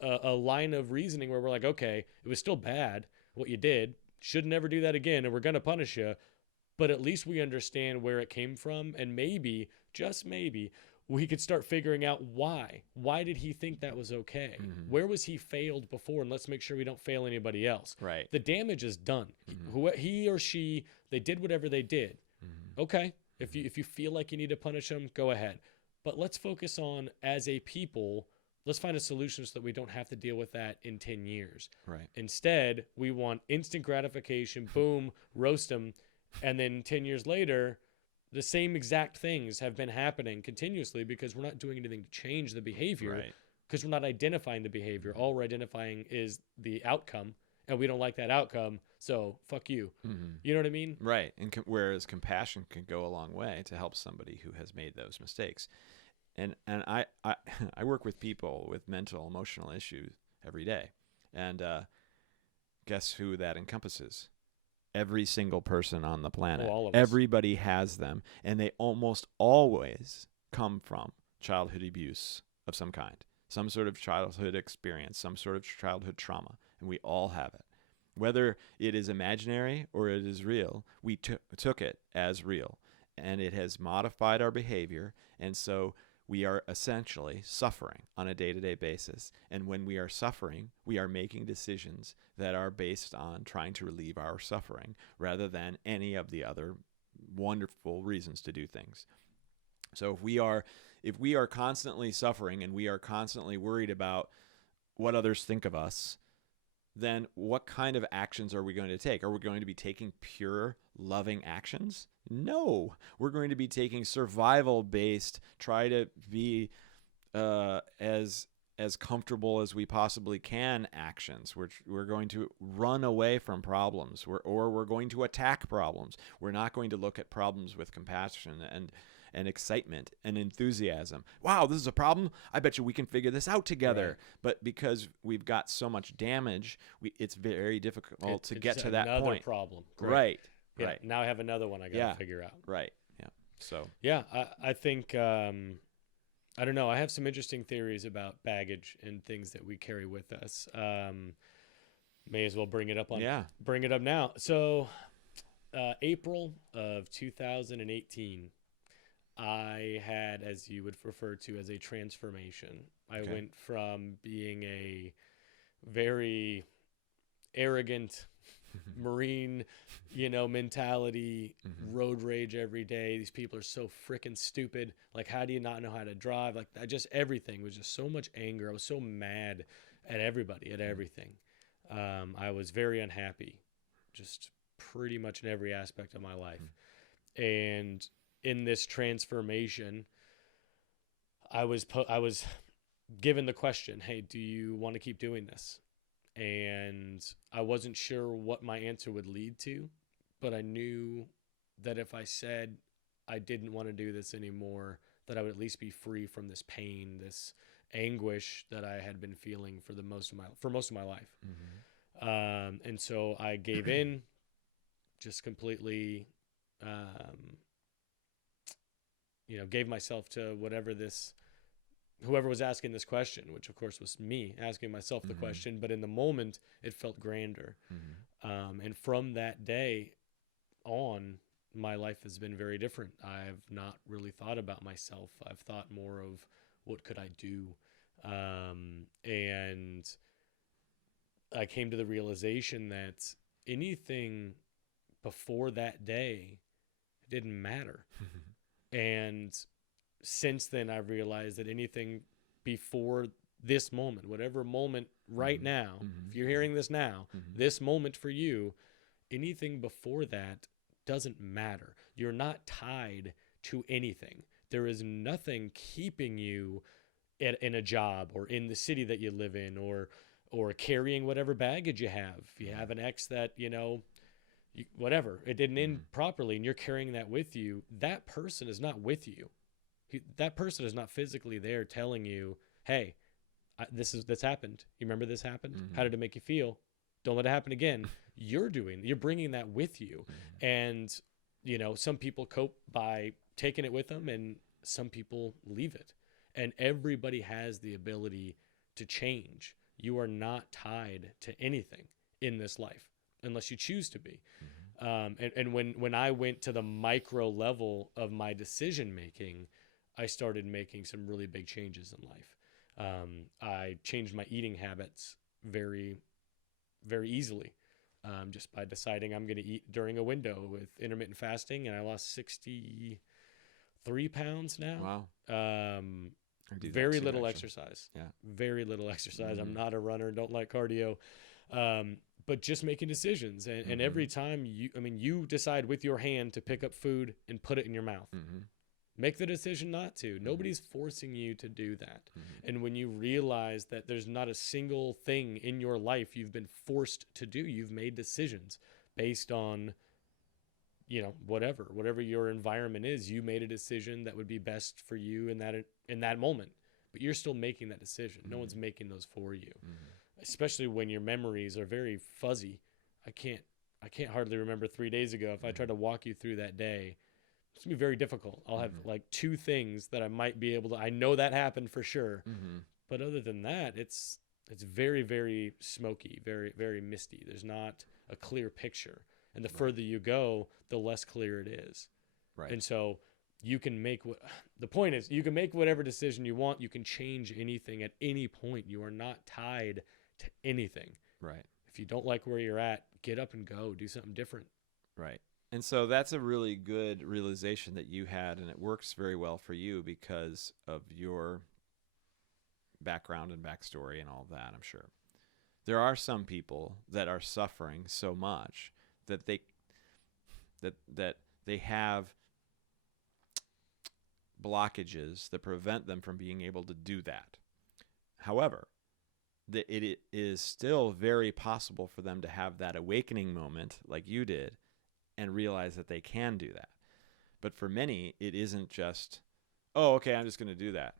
a line of reasoning where we're like, okay, it was still bad what you did. Should never do that again, and we're going to punish you. But at least we understand where it came from, and maybe, just maybe, we could start figuring out why. Why did he think that was okay? Where was he failed before? And let's make sure we don't fail anybody else. Right. The damage is done. He or she, they did whatever they did. Okay. If you feel like you need to punish them, go ahead. But let's focus on, as a people, let's find a solution so that we don't have to deal with that in 10 years. Right. Instead, we want instant gratification, boom, roast them. And then 10 years later, the same exact things have been happening continuously because we're not doing anything to change the behavior, because we're not identifying the behavior. All we're identifying is the outcome, and we don't like that outcome. So fuck you. Mm-hmm. You know what I mean? Right. And whereas compassion can go a long way to help somebody who has made those mistakes. And I I work with people with mental, emotional issues every day. And guess who that encompasses? Every single person on the planet. Oh, all of us. Everybody has them, and they almost always come from childhood abuse of some kind, some sort of childhood experience, some sort of childhood trauma, and we all have it. Whether it is imaginary or it is real, we took it as real, and it has modified our behavior, and so we are essentially suffering on a day-to-day basis. And when we are suffering, we are making decisions that are based on trying to relieve our suffering rather than any of the other wonderful reasons to do things. So if we are constantly suffering and we are constantly worried about what others think of us, then what kind of actions are we going to take? Are we going to be taking pure, loving actions? No. We're going to be taking survival-based, try to be as comfortable as we possibly can actions. We're going to run away from problems, or we're going to attack problems. We're not going to look at problems with compassion and excitement and enthusiasm. Wow, this is a problem. I bet you we can figure this out together. Right. But because we've got so much damage, it's very difficult to get to that point. Another problem. Right. Yeah, right. Now I have another one I got to figure out. Right. Yeah. So. Yeah, I think, I don't know. I have some interesting theories about baggage and things that we carry with us. May as well bring it up Bring it up now. So, April of 2018. I had, as you would refer to, as a transformation. I went from being a very arrogant Marine, mentality, road rage every day. These people are so freaking stupid. Like, how do you not know how to drive? Like, everything was just so much anger. I was so mad at everybody, at everything. I was very unhappy, just pretty much in every aspect of my life. And in this transformation, I was given the question, hey, do you want to keep doing this? And I wasn't sure what my answer would lead to, but I knew that if I said I didn't want to do this anymore, that I would at least be free from this pain, this anguish that I had been feeling for most of my life. And so I gave in, just completely, gave myself to whoever was asking this question, which of course was me asking myself the question, but in the moment it felt grander. And from that day on, my life has been very different. I've not really thought about myself. I've thought more of what could I do? And I came to the realization that anything before that day didn't matter. And since then, I've realized that anything before this moment, whatever moment right now, if you're hearing this now, this moment for you, anything before that doesn't matter. You're not tied to anything. There is nothing keeping you in a job or in the city that you live in, or carrying whatever baggage you have. If you have an ex that, whatever, it didn't end properly and you're carrying that with you, that person is not with you. That person is not physically there telling you, hey, this happened. You remember this happened? How did it make you feel? Don't let it happen again. You're bringing that with you. And, some people cope by taking it with them and some people leave it. And everybody has the ability to change. You are not tied to anything in this life unless you choose to be. And when I went to the micro level of my decision making, I started making some really big changes in life. I changed my eating habits very, very easily, just by deciding I'm going to eat during a window with intermittent fasting, and I lost 63 pounds now. Wow. Very little exercise. Yeah. Very little exercise. I'm not a runner, don't like cardio. But just making decisions. And every time you decide with your hand to pick up food and put it in your mouth. Make the decision not to. Nobody's forcing you to do that. And when you realize that there's not a single thing in your life you've been forced to do, you've made decisions based on, whatever your environment is. You made a decision that would be best for you in that moment, but you're still making that decision. No one's making those for you, especially when your memories are very fuzzy. I can't hardly remember 3 days ago. If I try to walk you through that day, it's gonna be very difficult. I'll have like 2 things that I might be able to, I know that happened for sure. But other than that, it's very, very smoky, very, very misty. There's not a clear picture. And the further you go, the less clear it is. Right. And so you can make the point is you can make whatever decision you want. You can change anything at any point. You are not tied to anything. Right. If you don't like where you're at, get up and go, do something different. Right. And so that's a really good realization that you had, and it works very well for you because of your background and backstory and all of that, I'm sure. There are some people that are suffering so much that they have blockages that prevent them from being able to do that. However, it is still very possible for them to have that awakening moment like you did and realize that they can do that. But for many, it isn't just, oh, okay, I'm just going to do that.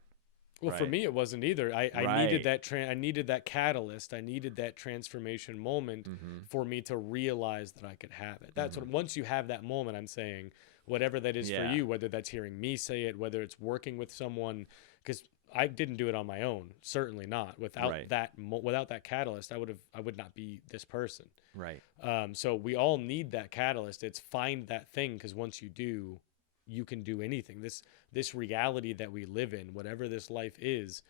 Well, Right. for me, it wasn't either. I Right. needed that. I needed that catalyst. I needed that transformation moment for me to realize that I could have it. That's what. Once you have that moment, I'm saying, whatever that is for Yeah. you, whether that's hearing me say it, whether it's working with someone, because I didn't do it on my own. Certainly not. Without Right. without that catalyst, I would not be this person. Right. So we all need that catalyst. It's find that thing, because once you do, you can do anything. This reality that we live in, whatever this life is,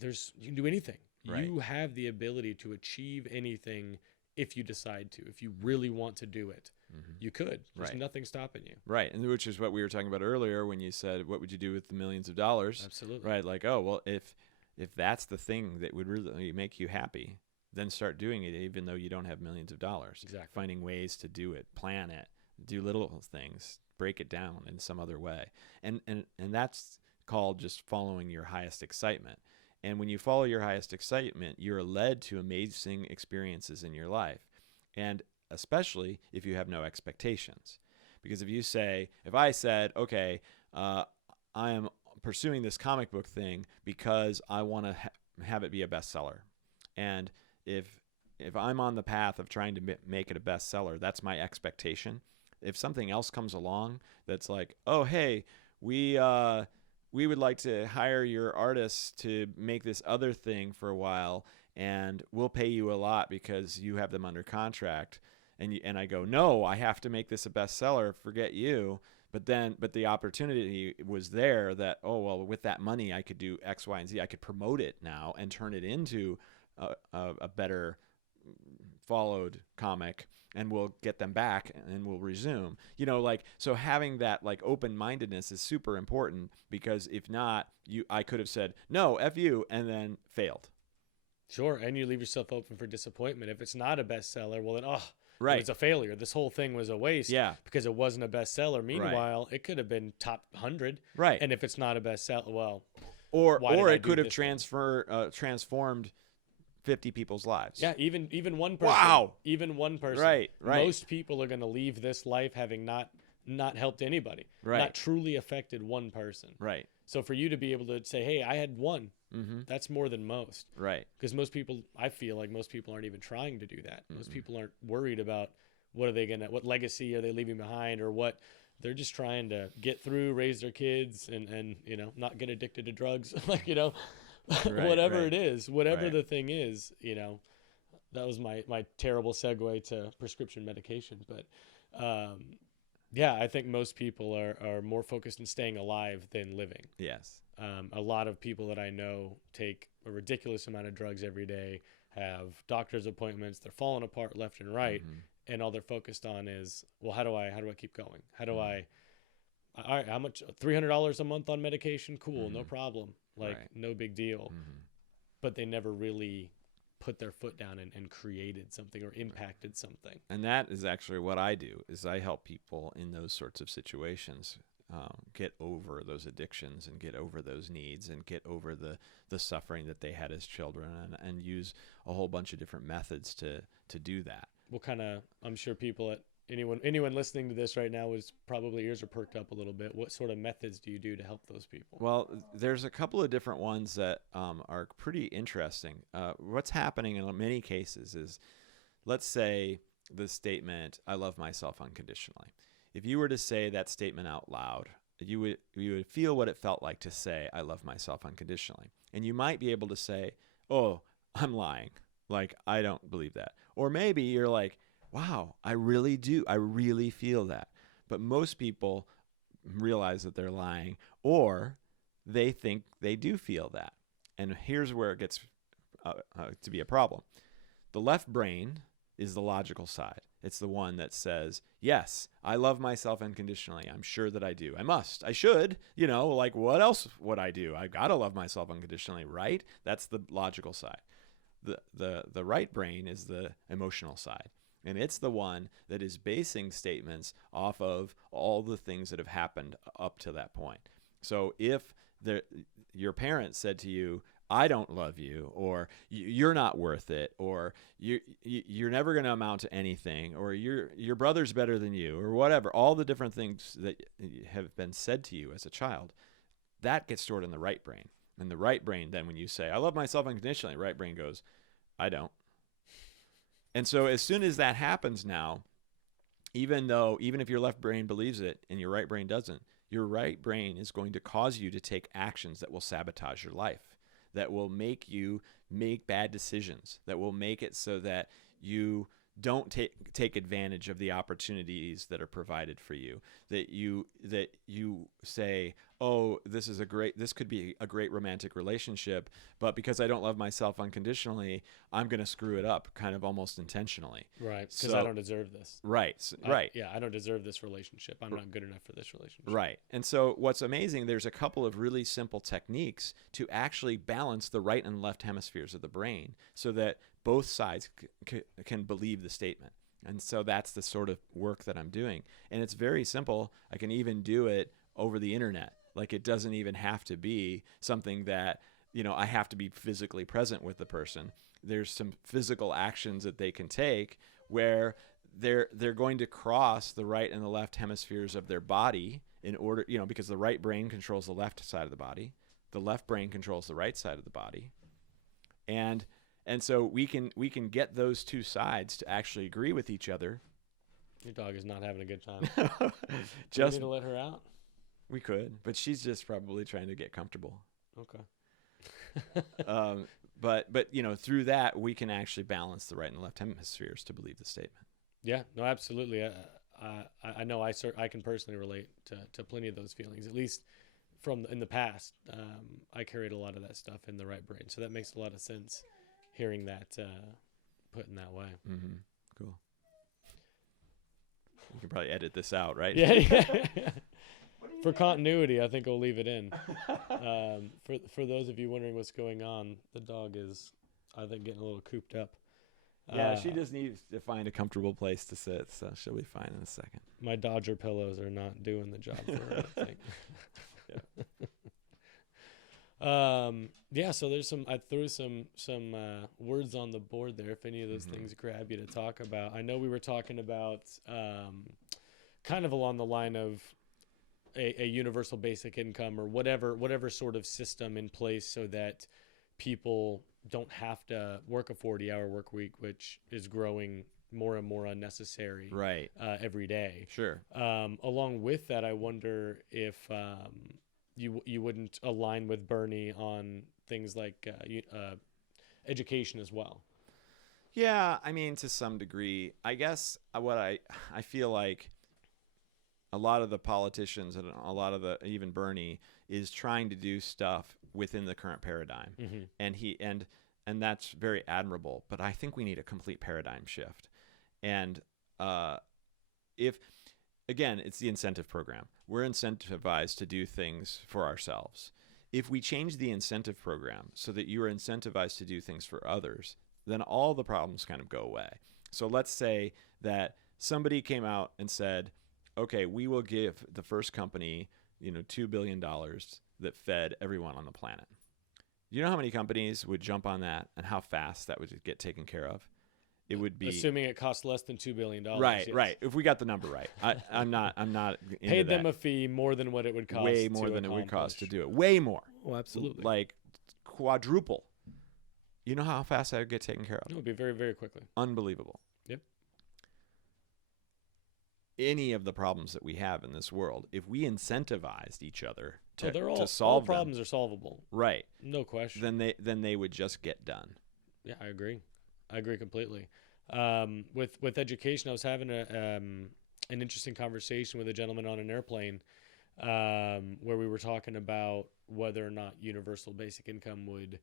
you can do anything. Right. You have the ability to achieve anything if you decide to. If you really want to do it, you could. There's Right. nothing stopping you. Right. And which is what we were talking about earlier when you said, what would you do with the millions of dollars? Absolutely. Right. Like, oh, well, if that's the thing that would really make you happy, then start doing it even though you don't have millions of dollars. Exactly. Finding ways to do it, plan it, do little things, break it down in some other way. And that's called just following your highest excitement. And when you follow your highest excitement, you're led to amazing experiences in your life. And especially if you have no expectations. Because if I said, okay, I am pursuing this comic book thing because I want to have it be a bestseller. And if I'm on the path of trying to make it a bestseller, that's my expectation. If something else comes along that's like, oh, hey, we would like to hire your artists to make this other thing for a while, and we'll pay you a lot because you have them under contract. And I go, no, I have to make this a bestseller. Forget you. But the opportunity was there that, oh, well, with that money, I could do X, Y, and Z. I could promote it now and turn it into a better followed comic, and we'll get them back and we'll resume. So having that like open-mindedness is super important, because if not, I could have said, no, F you, and then failed. Sure. And you leave yourself open for disappointment. If it's not a bestseller, well, then, Right. it was a failure. This whole thing was a waste because it wasn't a bestseller. Meanwhile, it could have been top 100. Right. And if it's not a bestseller, well, or why did I it do could have this transformed 50 people's lives. yeah, even one person. Wow. Even one person. Right. Most people are going to leave this life having not helped anybody. Right. Not truly affected one person. Right. So for you to be able to say, hey, I had one, that's more than most. Right. Because I feel like most people aren't even trying to do that. Most people aren't worried about what legacy are they leaving behind, or what. They're just trying to get through, raise their kids, and not get addicted to drugs, whatever it is, whatever the thing is, that was my terrible segue to prescription medication. But I think most people are more focused on staying alive than living. Yes. A lot of people that I know take a ridiculous amount of drugs every day, have doctor's appointments, they're falling apart left and right, and all they're focused on is, well, how do I keep going? How do all right, how much? $300 a month on medication? Cool, no problem. No big deal. But they never really put their foot down and created something or impacted something. And that is actually what I do, is I help people in those sorts of situations get over those addictions and get over those needs and get over the suffering that they had as children, and use a whole bunch of different methods to do that. What kind of, I'm sure people anyone listening to this right now is probably ears are perked up a little bit. What sort of methods do you do to help those people? Well, there's a couple of different ones that are pretty interesting. What's happening in many cases is, let's say the statement, "I love myself unconditionally." If you were to say that statement out loud, you would feel what it felt like to say, "I love myself unconditionally." And you might be able to say, "Oh, I'm lying. Like, I don't believe that." Or maybe you're like, "Wow, I really do. I really feel that." But most people realize that they're lying, or they think they do feel that. And here's where it gets to be a problem. The left brain is the logical side. It's the one that says, yes, I love myself unconditionally. I'm sure that I do. I must. I should. Like, what else would I do? I got to love myself unconditionally, right? That's the logical side. The right brain is the emotional side. And it's the one that is basing statements off of all the things that have happened up to that point. So if your parents said to you, "I don't love you," or "You're not worth it," or "You're never going to amount to anything," or your brother's better than you," or whatever, all the different things that have been said to you as a child, that gets stored in the right brain. And the right brain, then when you say, "I love myself unconditionally," right brain goes, "I don't." And so as soon as that happens now, even if your left brain believes it and your right brain doesn't, your right brain is going to cause you to take actions that will sabotage your life, that will make you make bad decisions, that will make it so that you don't take advantage of the opportunities that are provided for you, that you say, "Oh, this could be a great romantic relationship, but because I don't love myself unconditionally, I'm going to screw it up," kind of almost intentionally. Right, because I don't deserve this. Right, right. Yeah, I don't deserve this relationship. I'm not good enough for this relationship. Right. And so what's amazing, there's a couple of really simple techniques to actually balance the right and left hemispheres of the brain so that both sides can believe the statement. And so that's the sort of work that I'm doing. And it's very simple. I can even do it over the internet. Like, it doesn't even have to be something that, I have to be physically present with the person. There's some physical actions that they can take where they're going to cross the right and the left hemispheres of their body in order, because the right brain controls the left side of the body. The left brain controls the right side of the body. And so we can get those two sides to actually agree with each other. Your dog is not having a good time. Just need to let her out? We could, but she's just probably trying to get comfortable. Okay. But through that we can actually balance the right and left hemispheres to believe the statement. Yeah, no, absolutely. I know I can personally relate to plenty of those feelings, at least in the past. I carried a lot of that stuff in the right brain, so that makes a lot of sense. Hearing that put in that way. Mm-hmm. Cool. You can probably edit this out, right? Yeah. For continuity, I think I'll leave it in. For those of you wondering what's going on, the dog is, I think, getting a little cooped up. Yeah, she just needs to find a comfortable place to sit, so she'll be fine in a second. My Dodger pillows are not doing the job for her, I think. Yeah, so I threw some words on the board there, if any of those things grab you to talk about. I know we were talking about kind of along the line of a universal basic income, or whatever sort of system in place so that people don't have to work a 40-hour work week, which is growing more and more unnecessary every day. Sure. Along with that, I wonder if you wouldn't align with Bernie on things like education as well. Yeah, I mean, to some degree. I guess what I feel like a lot of the politicians and a lot of even Bernie is trying to do stuff within the current paradigm. Mm-hmm. And that's very admirable, but I think we need a complete paradigm shift. And again, it's the incentive program. We're incentivized to do things for ourselves. If we change the incentive program so that you are incentivized to do things for others, then all the problems kind of go away. So let's say that somebody came out and said, okay, we will give the first company, $2 billion that fed everyone on the planet. You know how many companies would jump on that and how fast that would get taken care of? It would be assuming it costs less than $2 billion. right, yes. right. If we got the number right, I'm not into Paid them that. a fee more than what it would cost. Way more to than it would cost to accomplish. do it. Way more. Oh, absolutely. Like quadruple. You know how fast that would get taken care of? It would be very, very quickly. Unbelievable. Yep. Any of the problems that we have in this world, if we incentivized each other to, they're to all solve problems them, are solvable. right? No question. Then they would just get done. Yeah, I agree. I agree completely. With education, I was having an interesting conversation with a gentleman on an airplane where we were talking about whether or not universal basic income would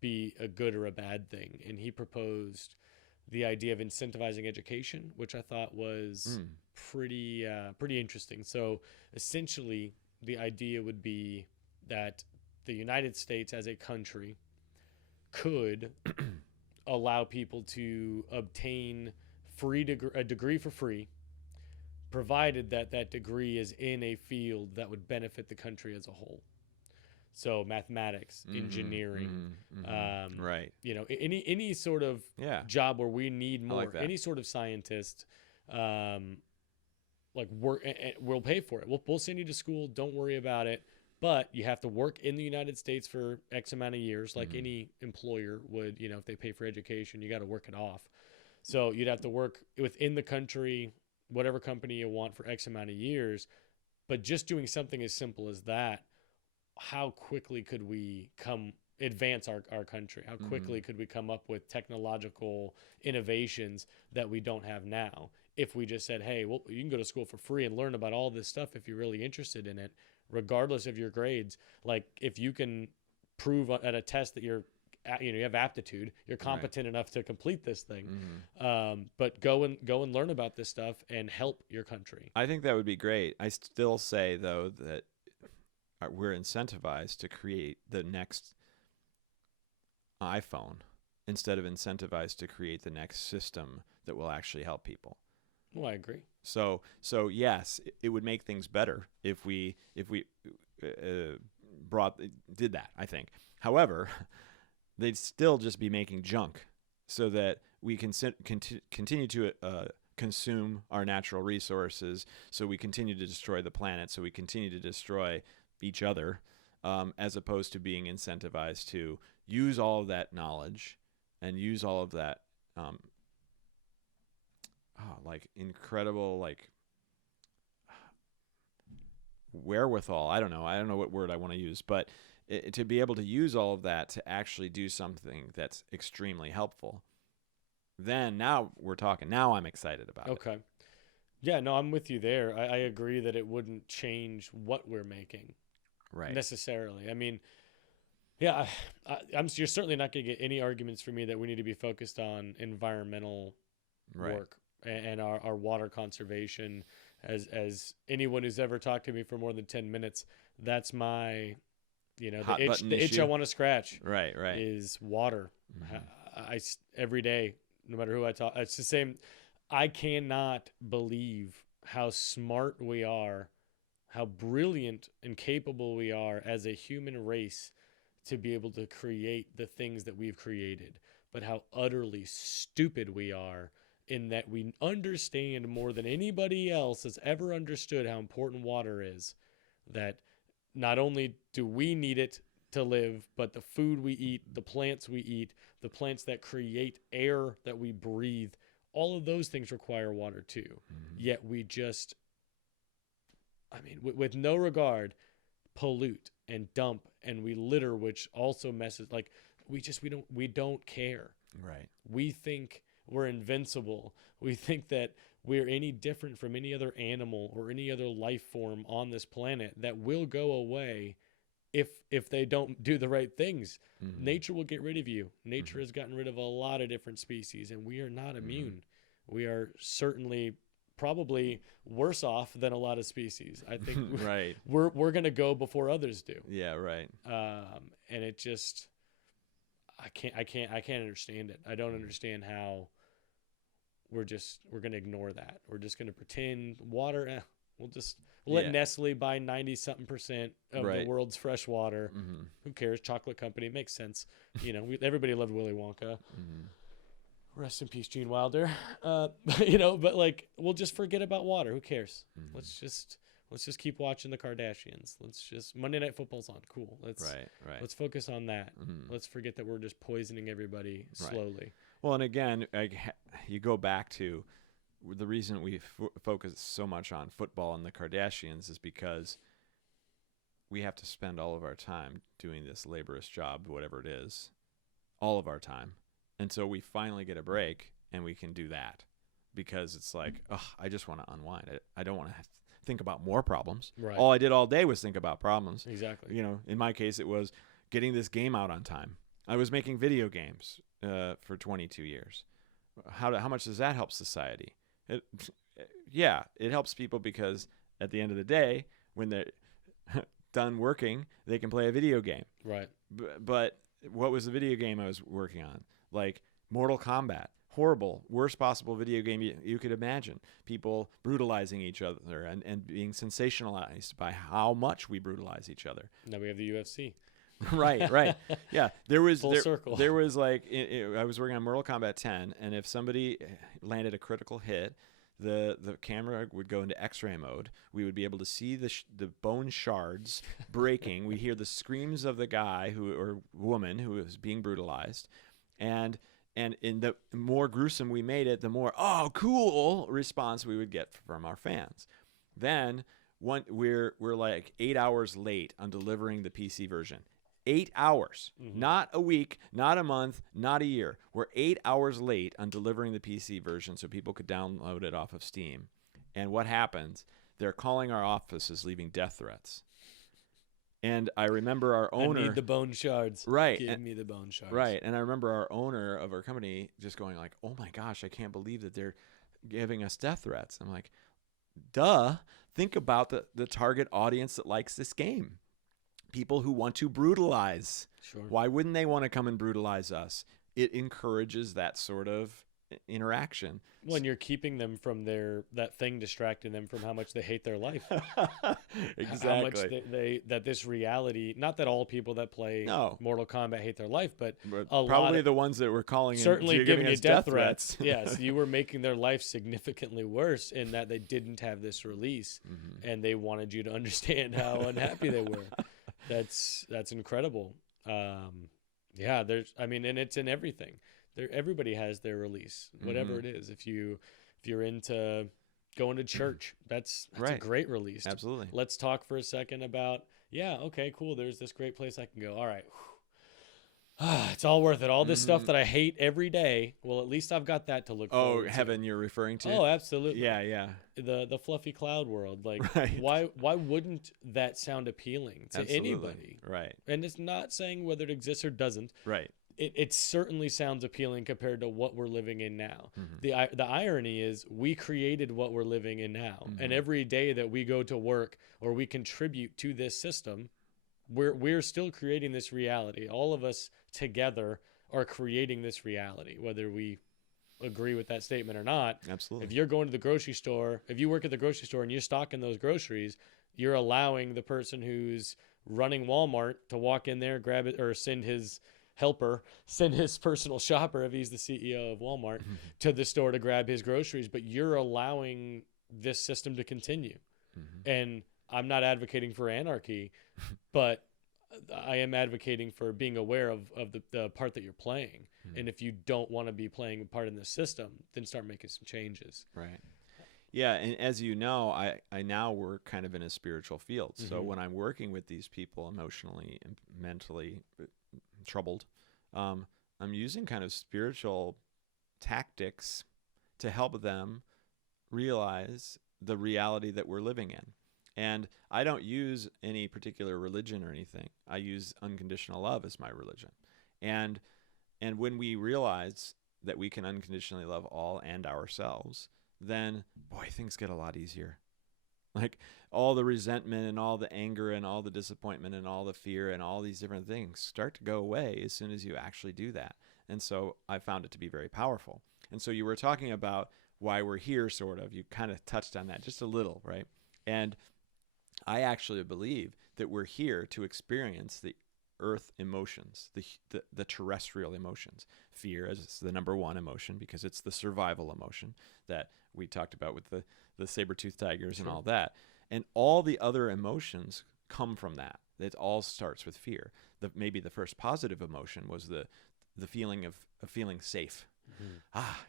be a good or a bad thing, and he proposed the idea of incentivizing education, which I thought was pretty interesting. So essentially, the idea would be that the United States as a country could allow people to obtain a degree for free, provided that degree is in a field that would benefit the country as a whole. So mathematics, engineering, right? Any sort of job where we need more, any sort of scientist, we'll pay for it. We'll send you to school. Don't worry about it. But you have to work in the United States for X amount of years, like any employer would. If they pay for education, you got to work it off. So you'd have to work within the country, whatever company you want, for X amount of years. But just doing something as simple as that, how quickly could we advance our country? How quickly could we come up with technological innovations that we don't have now? If we just said, hey, well, you can go to school for free and learn about all this stuff if you're really interested in it, regardless of your grades. Like if you can prove at a test that you have aptitude, you're competent enough to complete this thing. But go and learn about this stuff and help your country. I think that would be great. I still say though that we're incentivized to create the next iPhone instead of incentivized to create the next system that will actually help people. Well, I agree. So yes, it would make things better if we did that, I think. However, they'd still just be making junk so that we can continue to consume our natural resources, so we continue to destroy the planet, so we continue to destroy each other, as opposed to being incentivized to use all of that knowledge and use all of that incredible wherewithal. I don't know what word I want to use, but to be able to use all of that to actually do something that's extremely helpful. Then now we're talking. Now I'm excited about it. Okay. Yeah, no, I'm with you there. I agree that it wouldn't change what we're making. Right. Necessarily. I mean, yeah, you're certainly not going to get any arguments from me that we need to be focused on environmental work and our water conservation. As anyone who's ever talked to me for more than 10 minutes, that's my, the itch I want to scratch. Right. Is water. I every day, no matter who I talk, it's the same. I cannot believe how smart we are, how brilliant and capable we are as a human race to be able to create the things that we've created, but how utterly stupid we are in that we understand more than anybody else has ever understood how important water is, that not only do we need it to live, but the food we eat, the plants we eat, the plants that create air that we breathe, all of those things require water too. Yet we just, with no regard, pollute and dump and we litter, which also messes, we don't care. Right. We think we're invincible. We think that we're any different from any other animal or any other life form on this planet that will go away if they don't do the right things. Nature will get rid of you. Nature has gotten rid of a lot of different species, and we are not immune. We are certainly probably worse off than a lot of species. I think right. We're going to go before others do. Yeah, right. And it just, I can't understand it. I don't understand how we're going to ignore that. We're just going to pretend water, We'll let Yeah. Nestle buy 90-something% of Right. the world's fresh water. Mm-hmm. Who cares? Chocolate company, makes sense. Everybody loved Willy Wonka. Mm-hmm. Rest in peace, Gene Wilder. But like, we'll just forget about water. Who cares? Mm-hmm. Let's just keep watching the Kardashians. Let's just Monday Night Football's on. Cool. Right. Let's focus on that. Mm-hmm. Let's forget that we're just poisoning everybody slowly. Well, and again, you go back to the reason we focus so much on football and the Kardashians is because we have to spend all of our time doing this laborious job, whatever it is, all of our time. And so we finally get a break and we can do that because it's like, I just want to unwind. I don't want to think about more problems. Right. All I did all day was think about problems. Exactly. In my case, it was getting this game out on time. I was making video games for 22 years. How much does that help society? It helps people because at the end of the day, when they're done working, they can play a video game. Right. But what was the video game I was working on? Like Mortal Kombat. Horrible, worst possible video game you could imagine. People brutalizing each other and being sensationalized by how much we brutalize each other. Now we have the UFC. Right. Yeah, there was Full circle. There was like I was working on Mortal Kombat 10, and if somebody landed a critical hit, the camera would go into X-ray mode. We would be able to see the bone shards breaking. We hear the screams of the guy or woman who was being brutalized, and in the more gruesome we made it, the more cool response we would get from our fans. Then we're like 8 hours late on delivering the PC version. 8 hours, not a week, not a month, not a year. We're 8 hours late on delivering the PC version so people could download it off of Steam. And what happens? They're calling our offices, leaving death threats. And I remember our owner. I need the bone shards. Right. Give me the bone shards. Right. And I remember our owner of our company just going like, oh my gosh, I can't believe that they're giving us death threats. I'm like, duh. Think about the target audience that likes this game. People who want to brutalize. Sure. Why wouldn't they want to come and brutalize us? It encourages that sort of interaction. When you're keeping them from that thing distracting them from how much they hate their life. Exactly. How much that this reality, not that all people that play Mortal Kombat hate their life, but probably the ones that were calling certainly and giving you us death threats. Yes, you were making their life significantly worse in that they didn't have this release, and they wanted you to understand how unhappy they were. That's incredible. And it's in everything. Everybody has their release, whatever it is. If you're into going to church, that's a great release. Absolutely. Let's talk for a second about, okay, cool. There's this great place I can go. All right. It's all worth it. All this stuff that I hate every day. Well, at least I've got that to look forward to. Heaven you're referring to? Oh, absolutely. Yeah. The fluffy cloud world. Like, right. why wouldn't that sound appealing to anybody? Right. And it's not saying whether it exists or doesn't. Right. It certainly sounds appealing compared to what we're living in now. The irony is we created what we're living in now. And every day that we go to work or we contribute to this system, we're still creating this reality. All of us together are creating this reality, whether we agree with that statement or not. Absolutely. If you're going to the grocery store, if you work at the grocery store and you're stocking those groceries, you're allowing the person who's running Walmart to walk in there, grab it, or send his personal shopper, if he's the CEO of Walmart, to the store to grab his groceries. But you're allowing this system to continue. And I'm not advocating for anarchy, but I am advocating for being aware of the part that you're playing. And if you don't want to be playing a part in the system, then start making some changes. Right. Yeah, and as you know, I now work kind of in a spiritual field. So when I'm working with these people emotionally and mentally troubled, I'm using kind of spiritual tactics to help them realize the reality that we're living in. And I don't use any particular religion or anything. I use unconditional love as my religion. And when we realize that we can unconditionally love all and ourselves, then boy, things get a lot easier. Like all the resentment and all the anger and all the disappointment and all the fear and all these different things start to go away as soon as you actually do that. And so I found it to be very powerful. And so you were talking about why we're here, sort of. You kind of touched on that just a little, right? And I actually believe that we're here to experience the earth emotions, the terrestrial emotions. Fear is the number one emotion because it's the survival emotion that we talked about with the saber-toothed tigers and all that. And all the other emotions come from that. It all starts with fear. Maybe the first positive emotion was the feeling of feeling safe.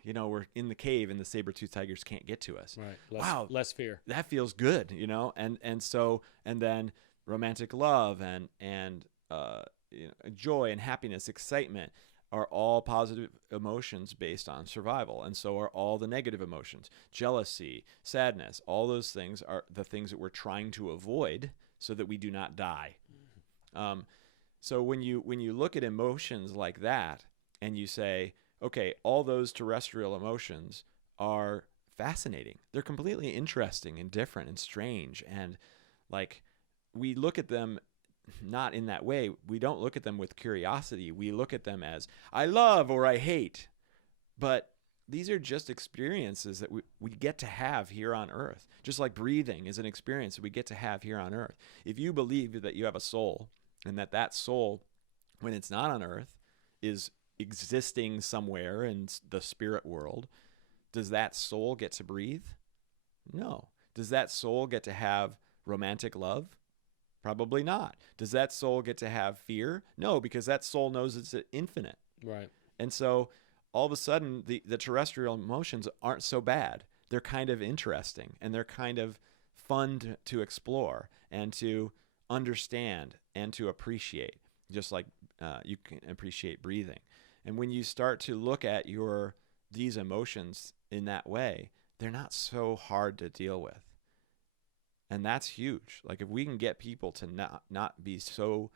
We're in the cave and the saber-toothed tigers can't get to us. Right. Less fear. That feels good, and then romantic love and joy and happiness, excitement are all positive emotions based on survival. And so are all the negative emotions, jealousy, sadness. All those things are the things that we're trying to avoid so that we do not die. So when you look at emotions like that and you say, okay, all those terrestrial emotions are fascinating. They're completely interesting and different and strange. And like, we look at them not in that way. We don't look at them with curiosity. We look at them as I love or I hate. But these are just experiences that we get to have here on earth. Just like breathing is an experience that we get to have here on earth. If you believe that you have a soul and that soul, when it's not on earth, is existing somewhere in the spirit world, does that soul get to breathe? No. Does that soul get to have romantic love? Probably not. Does that soul get to have fear? No, because that soul knows it's infinite. Right. And so all of a sudden, the terrestrial emotions aren't so bad. They're kind of interesting, and they're kind of fun to explore and to understand and to appreciate, just like you can appreciate breathing. And when you start to look at these emotions in that way, they're not so hard to deal with. And that's huge. Like, if we can get people to not be so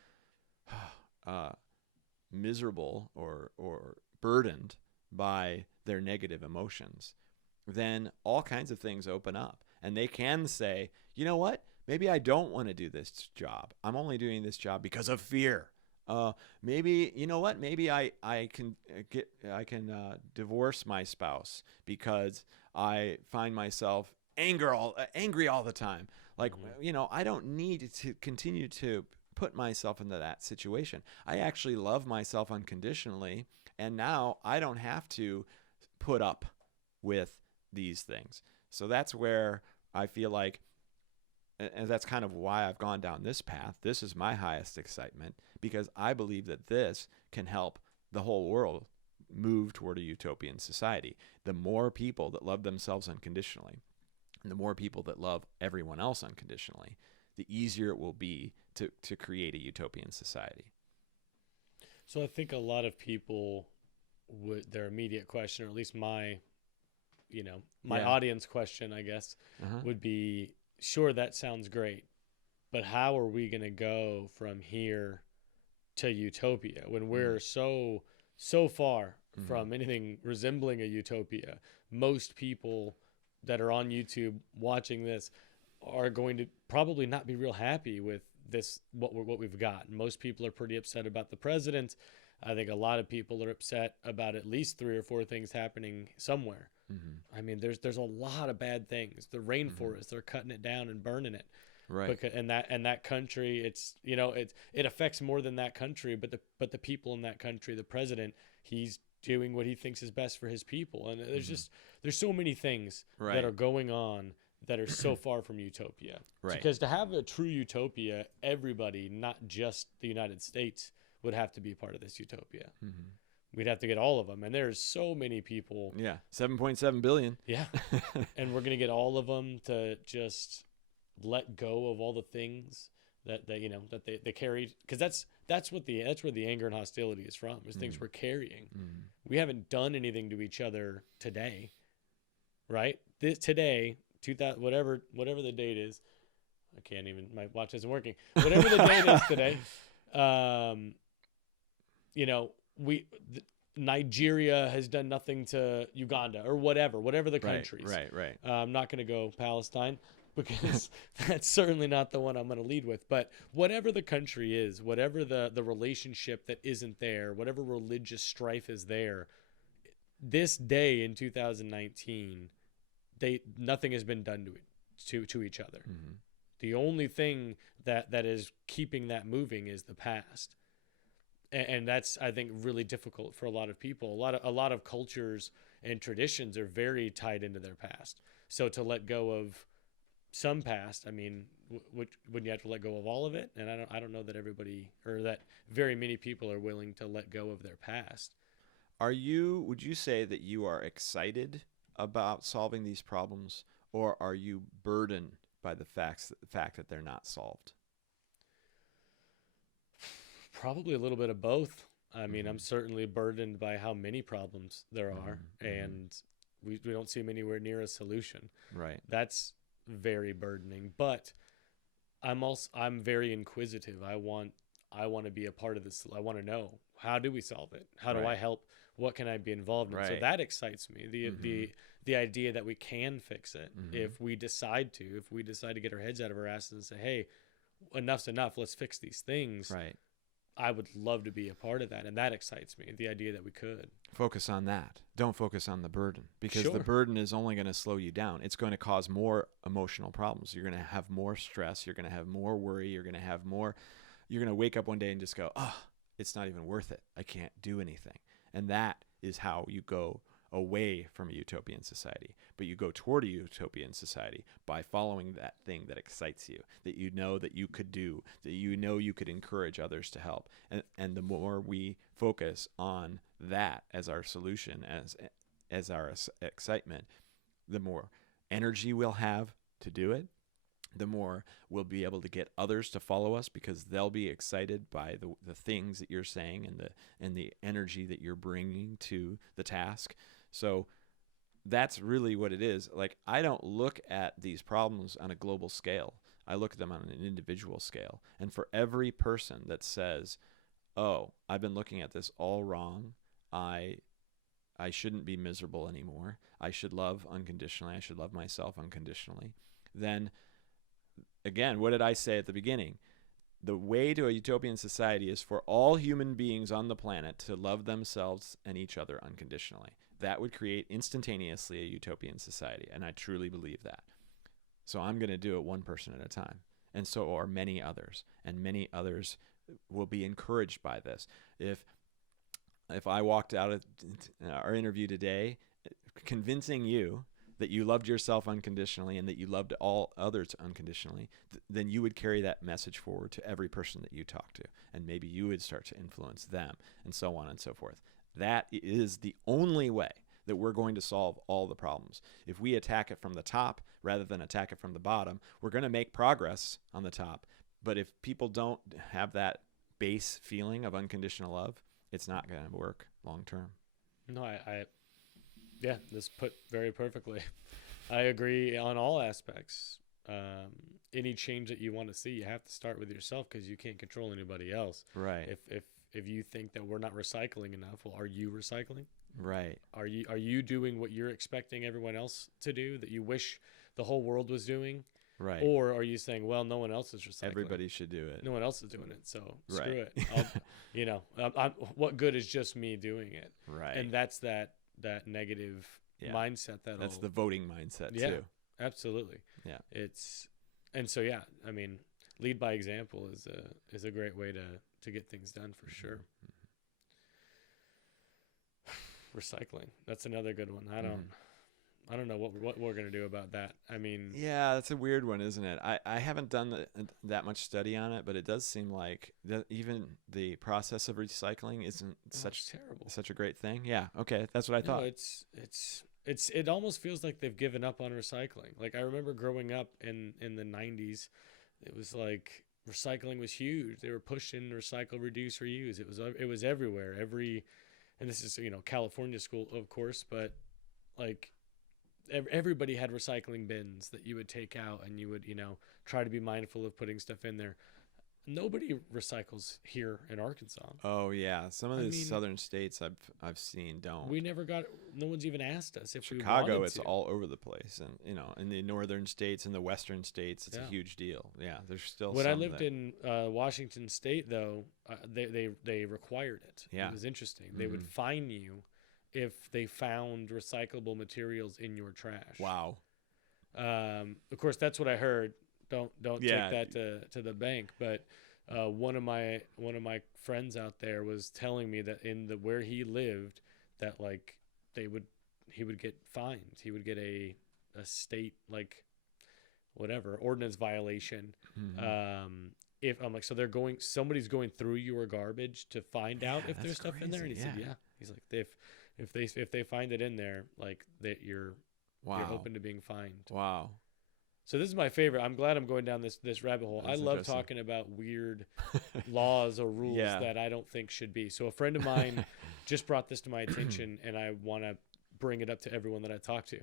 miserable or burdened by their negative emotions, then all kinds of things open up. And they can say, you know what? Maybe I don't want to do this job. I'm only doing this job because of fear. Maybe, you know what? Maybe I can divorce my spouse because I find myself angry all the time. Like, I don't need to continue to put myself into that situation. I actually love myself unconditionally, and now I don't have to put up with these things. So that's where I feel like, and that's kind of why I've gone down this path. This is my highest excitement, because I believe that this can help the whole world move toward a utopian society. The more people that love themselves unconditionally, and the more people that love everyone else unconditionally, the easier it will be to create a utopian society. So I think a lot of people their immediate question, or at least my audience question, I guess, would be, sure, that sounds great, but how are we going to go from here to utopia when we're so far from anything resembling a utopia? Most people that are on YouTube watching this are going to probably not be real happy with this, what we've got. Most people are pretty upset about the president. I think a lot of people are upset about at least 3 or 4 things happening somewhere. I mean, there's a lot of bad things. The rainforest, they're cutting it down and burning it. Right. And that country, it's, it affects more than that country, but the people in that country, the president, he's doing what he thinks is best for his people. And there's so many things that are going on that are so far from utopia. Right. Because to have a true utopia, everybody, not just the United States, would have to be part of this utopia. We'd have to get all of them. And there's so many people. Yeah. 7.7 billion. Yeah. And we're going to get all of them to just let go of all the things that they carried. Because that's where the anger and hostility is from, is things we're carrying. We haven't done anything to each other today. Right? Today, 2000, whatever the date is. I can't even, my watch isn't working. Whatever the date is today. Nigeria has done nothing to Uganda or whatever the countries. Right. I'm not going to go Palestine because that's certainly not the one I'm going to lead with. But whatever the country is, whatever the relationship that isn't there, whatever religious strife is there, this day in 2019, nothing has been done to each other. Mm-hmm. The only thing that is keeping that moving is the past. And that's, I think, really difficult for a lot of people. A lot of cultures and traditions are very tied into their past. So to let go of some past, I mean, wouldn't you have to let go of all of it? And I don't know that everybody, or that very many people are willing to let go of their past. Would you say that you are excited about solving these problems, or are you burdened by the fact that they're not solved? Probably a little bit of both. I mean, Mm-hmm. I'm certainly burdened by how many problems there are, Mm-hmm. and we don't see them anywhere near a solution. Right. That's very burdening. But I'm very inquisitive. I want to be a part of this. I want to know, how do we solve it? How do I Right. help? What can I be involved in? So Right. that excites me. Mm-hmm. The idea that we can fix it Mm-hmm. if we decide to get our heads out of our asses and say, hey, enough's enough. Let's fix these things. Right. I would love to be a part of that, and that excites me. The idea that we could Focus on that. Don't focus on the burden, because Sure. the burden is only going to slow you down. It's going to cause more emotional problems. You're going to have more stress. You're going to have more worry. You're going to wake up one day and just go, oh, it's not even worth it. I can't do anything. And that is how you go away from a utopian society. But you go toward a utopian society by following that thing that excites you, that you know that you could do, that you know you could encourage others to help. And the more we focus on that as our solution, as our excitement, the more energy we'll have to do it, the more we'll be able to get others to follow us, because they'll be excited by the things that you're saying and the energy that you're bringing to the task. So that's really what it is. Like, I don't look at these problems on a global scale. I look at them on an individual scale. And for every person that says, oh, I've been looking at this all wrong, I shouldn't be miserable anymore, I should love unconditionally, I should love myself unconditionally, then again, what did I say at the beginning? The way to a utopian society is for all human beings on the planet to love themselves and each other unconditionally. That would create instantaneously a utopian society, and I truly believe that. So I'm going to do it one person at a time, and so are many others, and many others will be encouraged by this. If I walked out of our interview today convincing you that you loved yourself unconditionally and that you loved all others unconditionally, then you would carry that message forward to every person that you talk to, and maybe you would start to influence them, and so on and so forth. That is the only way that we're going to solve all the problems. If we attack it from the top rather than attack it from the bottom, we're going to make progress on the top. But if people don't have that base feeling of unconditional love, it's not going to work long term. No, yeah, this put very perfectly. I agree on all aspects. Any change that you want to see, you have to start with yourself, because you can't control anybody else. Right. If you think that we're not recycling enough, well, are you recycling? Right. Are you doing what you're expecting everyone else to do, that you wish the whole world was doing? Right. Or are you saying, well, no one else is recycling? Everybody should do it. No one else is doing it, so screw Right. it. What good is just me doing it? Right. And that's that negative mindset. That's the voting mindset too. Absolutely. Yeah. I mean, lead by example is a great way to get things done, for sure. Recycling. That's another good one. I don't know what we're gonna do about that. I mean, yeah, that's a weird one, isn't it? I haven't done that much study on it, but it does seem like even the process of recycling isn't such a great thing. Yeah. Okay, that's what I thought. It almost feels like they've given up on recycling. Like, I remember growing up in the 90s, it was like recycling was huge. They were pushing recycle, reduce, reuse. It was everywhere. And this is, California school, of course, but like everybody had recycling bins that you would take out, and you would, try to be mindful of putting stuff in there. Nobody recycles here in Arkansas. Oh yeah, some of these southern states I've seen don't. No one's even asked us if we wanted to. Chicago, it's all over the place, and in the northern states and the western states, it's a huge deal. Yeah, there's still. When I lived in Washington State, though, they required it. Yeah, it was interesting. They would fine you if they found recyclable materials in your trash. Wow. Of course, that's what I heard. Don't Yeah. take that to the bank. But one of my friends out there was telling me that in the where he lived, that like he would get fined. He would get a state like whatever ordinance violation. If I'm like, so somebody's going through your garbage to find out if there's stuff in there, and he said, yeah. He's like, if they find it in there, like that you're open to being fined. Wow. So this is my favorite. I'm glad I'm going down this rabbit hole. I love talking about weird laws or rules that I don't think should be. So a friend of mine just brought this to my attention, and I want to bring it up to everyone that I talk to.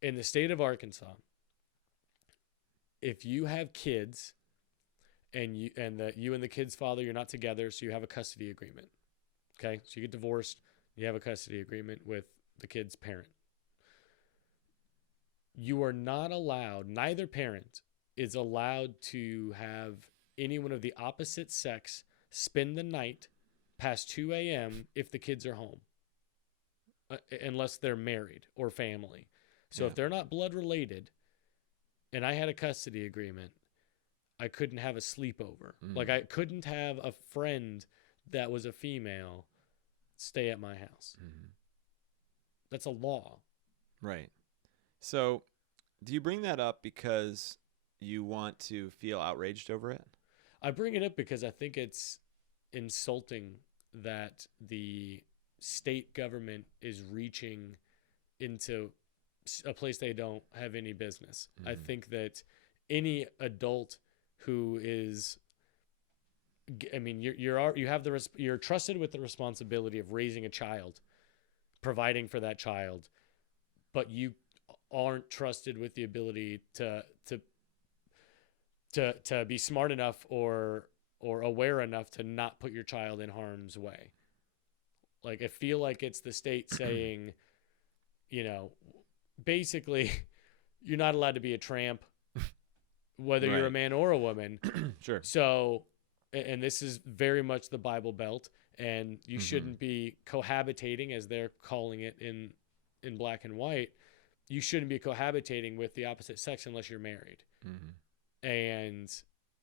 In the state of Arkansas, if you have kids and you and the kid's father, you're not together, so you have a custody agreement. Okay? So you get divorced, you have a custody agreement with the kid's parent. You are not allowed, neither parent is allowed to have anyone of the opposite sex spend the night past 2 a.m. if the kids are home, unless they're married or family. So if they're not blood related, and I had a custody agreement, I couldn't have a sleepover. Like I couldn't have a friend that was a female stay at my house. That's a law. Right. So do you bring that up because you want to feel outraged over it? I bring it up because I think it's insulting that the state government is reaching into a place they don't have any business. I think that any adult who is, I mean, you're trusted with the responsibility of raising a child, providing for that child, but you aren't trusted with the ability to be smart enough or aware enough to not put your child in harm's way. Like, I feel like it's the state saying, basically, you're not allowed to be a tramp, whether you're a man or a woman. Sure. So, and this is very much the Bible Belt, and you shouldn't be cohabitating, as they're calling it in black and white. You shouldn't be cohabitating with the opposite sex unless you're married. And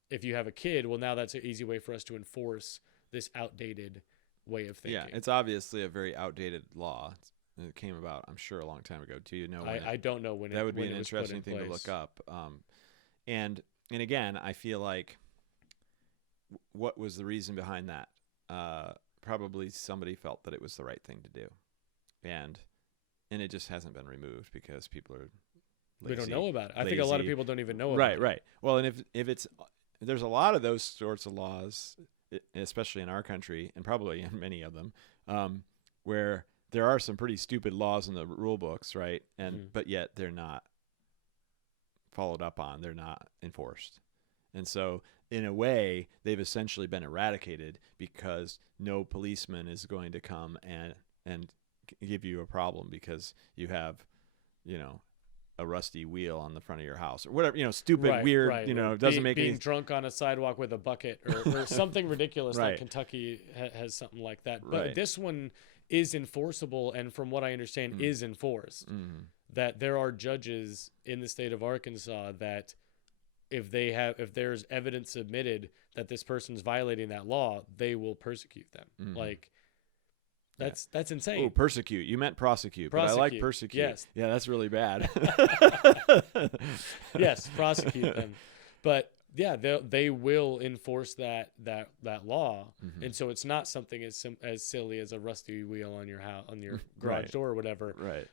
if you have a kid, well, now that's an easy way for us to enforce this outdated way of thinking. Yeah, it's obviously a very outdated law. It came about, I'm sure, a long time ago. Do you know? I don't know when that would be an it was put interesting in thing place. to look up. And again, I feel like what was the reason behind that? Probably somebody felt that it was the right thing to do, and it just hasn't been removed because people are lazy. We don't know about it. I think a lot of people don't even know about it. Right. Well, and if there's a lot of those sorts of laws, especially in our country, and probably in many of them, where there are some pretty stupid laws in the rule books, right? And but yet they're not followed up on, they're not enforced. And so in a way, they've essentially been eradicated because no policeman is going to come and give you a problem because you have, a rusty wheel on the front of your house or whatever, stupid, weird, doesn't make being drunk on a sidewalk with a bucket or something ridiculous. Like Kentucky has something like that. But this one is enforceable, and from what I understand, is enforced. That there are judges in the state of Arkansas that if there's evidence submitted that this person's violating that law, they will persecute them. Like, that's insane. Oh, persecute. You meant prosecute. But I like persecute. Yes. Yeah, that's really bad. Yes, prosecute them. But yeah, they will enforce that law, and so it's not something as silly as a rusty wheel on your house, on your garage door or whatever. Right.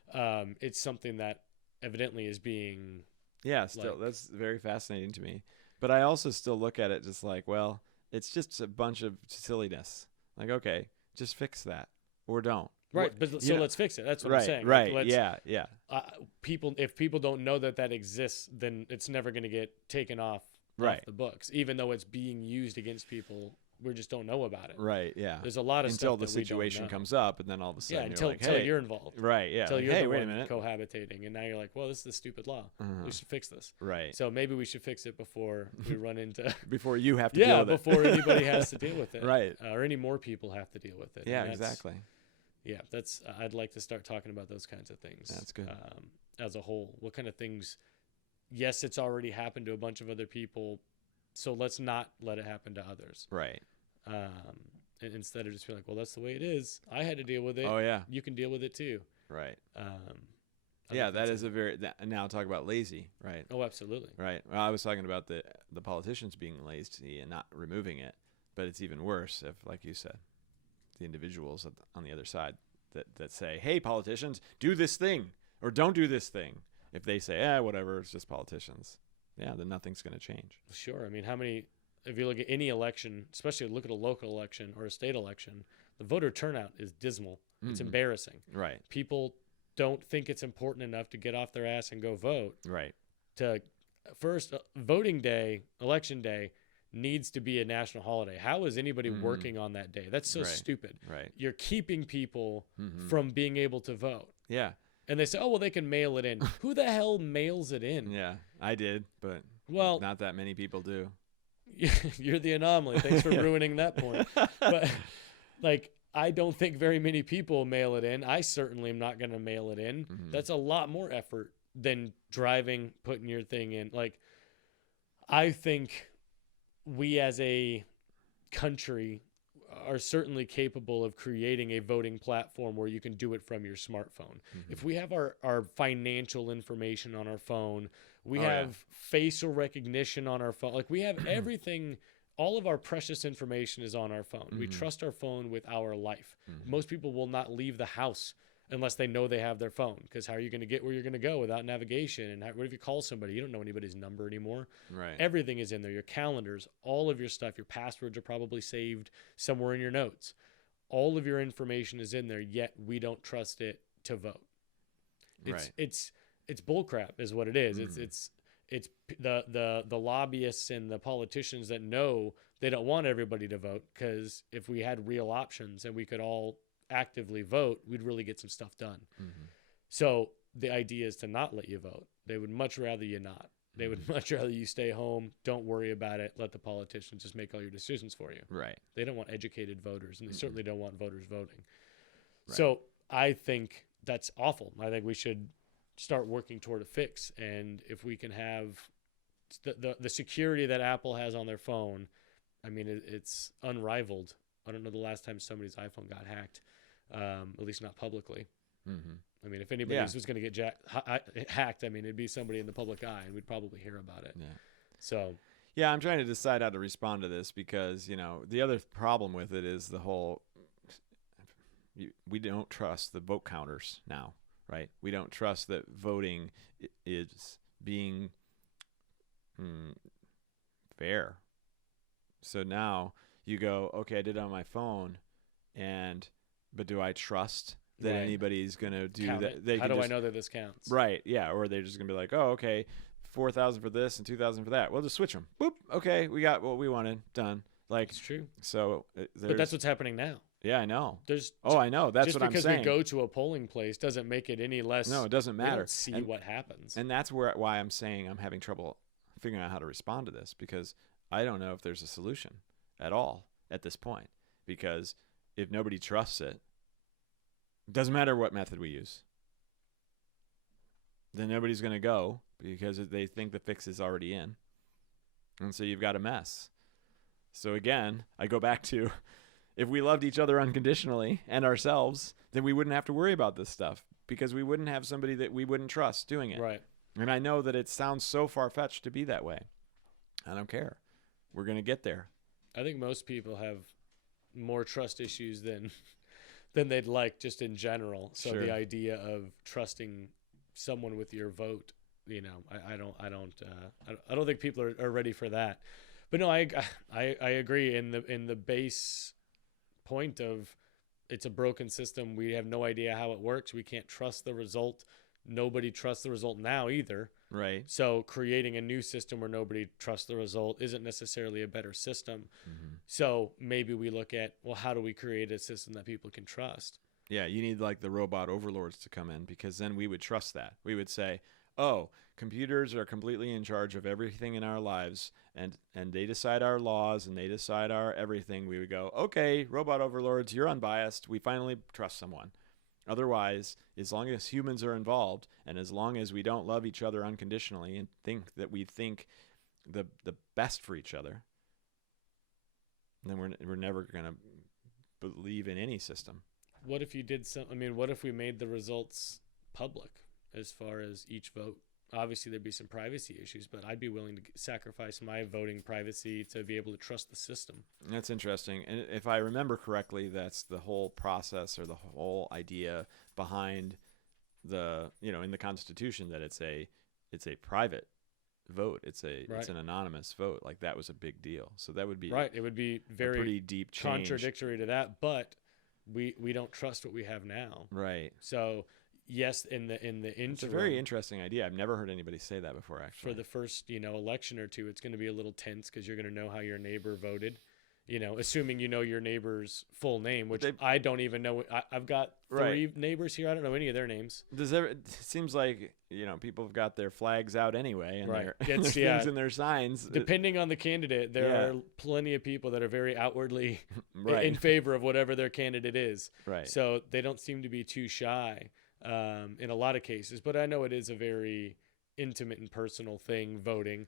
It's something that evidently is being. Yeah, still that's very fascinating to me. But I also still look at it just like, well, it's just a bunch of silliness. Like, okay, just fix that or don't. Right, but let's fix it. That's what I'm saying. Right. Like, yeah. If people don't know that exists, then it's never going to get taken off the books, even though it's being used against people. We just don't know about it. Right. Yeah. There's a lot of until stuff the that we don't situation know. comes up, and then all of a sudden until hey, you're involved. Right. Yeah. Until you're hey, the wait one a minute. cohabitating, and now you're like, well, this is a stupid law. We should fix this. Right. So maybe we should fix it before we run into. Before you have to deal with it. before anybody has to deal with it. Right. Or any more people have to deal with it. Yeah. Exactly. Yeah, I'd like to start talking about those kinds of things. That's good. As a whole, what kind of things? Yes, it's already happened to a bunch of other people, so let's not let it happen to others. Right. And instead of just being like, well, that's the way it is. I had to deal with it. Oh yeah. You can deal with it too. Right. I Yeah, think that that's is now talk about lazy, right? Oh, absolutely. Right. Well, I was talking about the politicians being lazy and not removing it, but it's even worse if, like you said, the individuals on the other side that say, "Hey, politicians, do this thing or don't do this thing." If they say, whatever, it's just politicians, yeah, then nothing's going to change. Sure. I mean, if you look at any election, especially look at a local election or a state election, the voter turnout is dismal. It's embarrassing. Right. People don't think it's important enough to get off their ass and go vote. Right. First, voting day, election day, needs to be a national holiday. How is anybody working on that day? That's so stupid. Right. You're keeping people from being able to vote. Yeah. And they say, oh, well, they can mail it in. Who the hell mails it in? Yeah, I did, but not that many people do. You're the anomaly. Thanks for ruining that point. But like, I don't think very many people mail it in. I certainly am not going to mail it in. That's a lot more effort than driving, putting your thing in. Like, I think we as a country are certainly capable of creating a voting platform where you can do it from your smartphone. If we have our financial information on our phone, we have facial recognition on our phone. Like, we have everything. All of our precious information is on our phone. We trust our phone with our life. Most people will not leave the house unless they know they have their phone, because how are you going to get where you're going to go without navigation? And what if you call somebody? You don't know anybody's number anymore. Right. Everything is in there. Your calendars, all of your stuff, your passwords are probably saved somewhere in your notes. All of your information is in there, yet we don't trust it to vote. It's bullcrap is what it is. It's the lobbyists and the politicians that know they don't want everybody to vote, because if we had real options and we could all actively vote, we'd really get some stuff done. So the idea is to not let you vote. They would much rather you not. They would much rather you stay home, don't worry about it, let the politicians just make all your decisions for you. Right. They don't want educated voters, and they certainly don't want voters voting. Right. So I think that's awful. I think we should start working toward a fix. And if we can have the security that Apple has on their phone, I mean, it's unrivaled. I don't know the last time somebody's iPhone got hacked, at least not publicly. I mean, if anybody was going to get hacked, I mean, it'd be somebody in the public eye, and we'd probably hear about it. Yeah. So, yeah, I'm trying to decide how to respond to this, because, the other problem with it is the whole, we don't trust the vote counters now, right? We don't trust that voting is being fair. So now you go, okay, I did it on my phone, but do I trust that anybody's going to do that? How do I know that this counts? Right, yeah, or they're just going to be like, oh, okay, 4,000 for this and 2,000 for that. We'll just switch them. Boop, okay, we got what we wanted, done. Like, it's true. So, but that's what's happening now. Yeah, I know. I know. That's what I'm saying. Just because we go to a polling place doesn't make it any less. No, it doesn't matter. We don't see what happens. And that's why I'm saying I'm having trouble figuring out how to respond to this, because I don't know if there's a solution at all at this point. Because if nobody trusts it, doesn't matter what method we use, then nobody's going to go, because they think the fix is already in. And so you've got a mess. So again, I go back to, if we loved each other unconditionally and ourselves, then we wouldn't have to worry about this stuff, because we wouldn't have somebody that we wouldn't trust doing it. Right. And I know that it sounds so far-fetched to be that way. I don't care. We're going to get there. I think most people have more trust issues than they'd like, just in general. So Sure. The idea of trusting someone with your vote, I don't think people are ready for that. But no, I agree in the base point of, it's a broken system. We have no idea how it works. We can't trust the result. Nobody trusts the result now either. Right. So creating a new system where nobody trusts the result isn't necessarily a better system. So maybe we look at, well, how do we create a system that people can trust? Yeah, you need like the robot overlords to come in, because then we would trust that. We would say, oh, computers are completely in charge of everything in our lives, and they decide our laws and they decide our everything, we would go, okay, robot overlords, you're unbiased. We finally trust someone. Otherwise, as long as humans are involved, and as long as we don't love each other unconditionally and think that we think the best for each other, then we're never going to believe in any system. What if you did some? I mean, what if we made the results public as far as each vote? Obviously, there'd be some privacy issues, but I'd be willing to sacrifice my voting privacy to be able to trust the system. That's interesting. And if I remember correctly, that's the whole process or the whole idea behind the, in the Constitution, that it's a private vote. It's an anonymous vote. Like, that was a big deal. So that would be right. It would be very pretty deep change. Contradictory to that, but we don't trust what we have now. Right. So yes, in the interim, it's a very interesting idea. I've never heard anybody say that before, actually. For the first, election or two, it's going to be a little tense because you're going to know how your neighbor voted. Assuming you know your neighbor's full name, which I don't even know. I've got three neighbors here. I don't know any of their names. It seems like, people have got their flags out anyway, and right. their things and their signs. Depending on the candidate, there are plenty of people that are very outwardly in favor of whatever their candidate is. Right. So they don't seem to be too shy in a lot of cases. But I know it is a very intimate and personal thing, voting.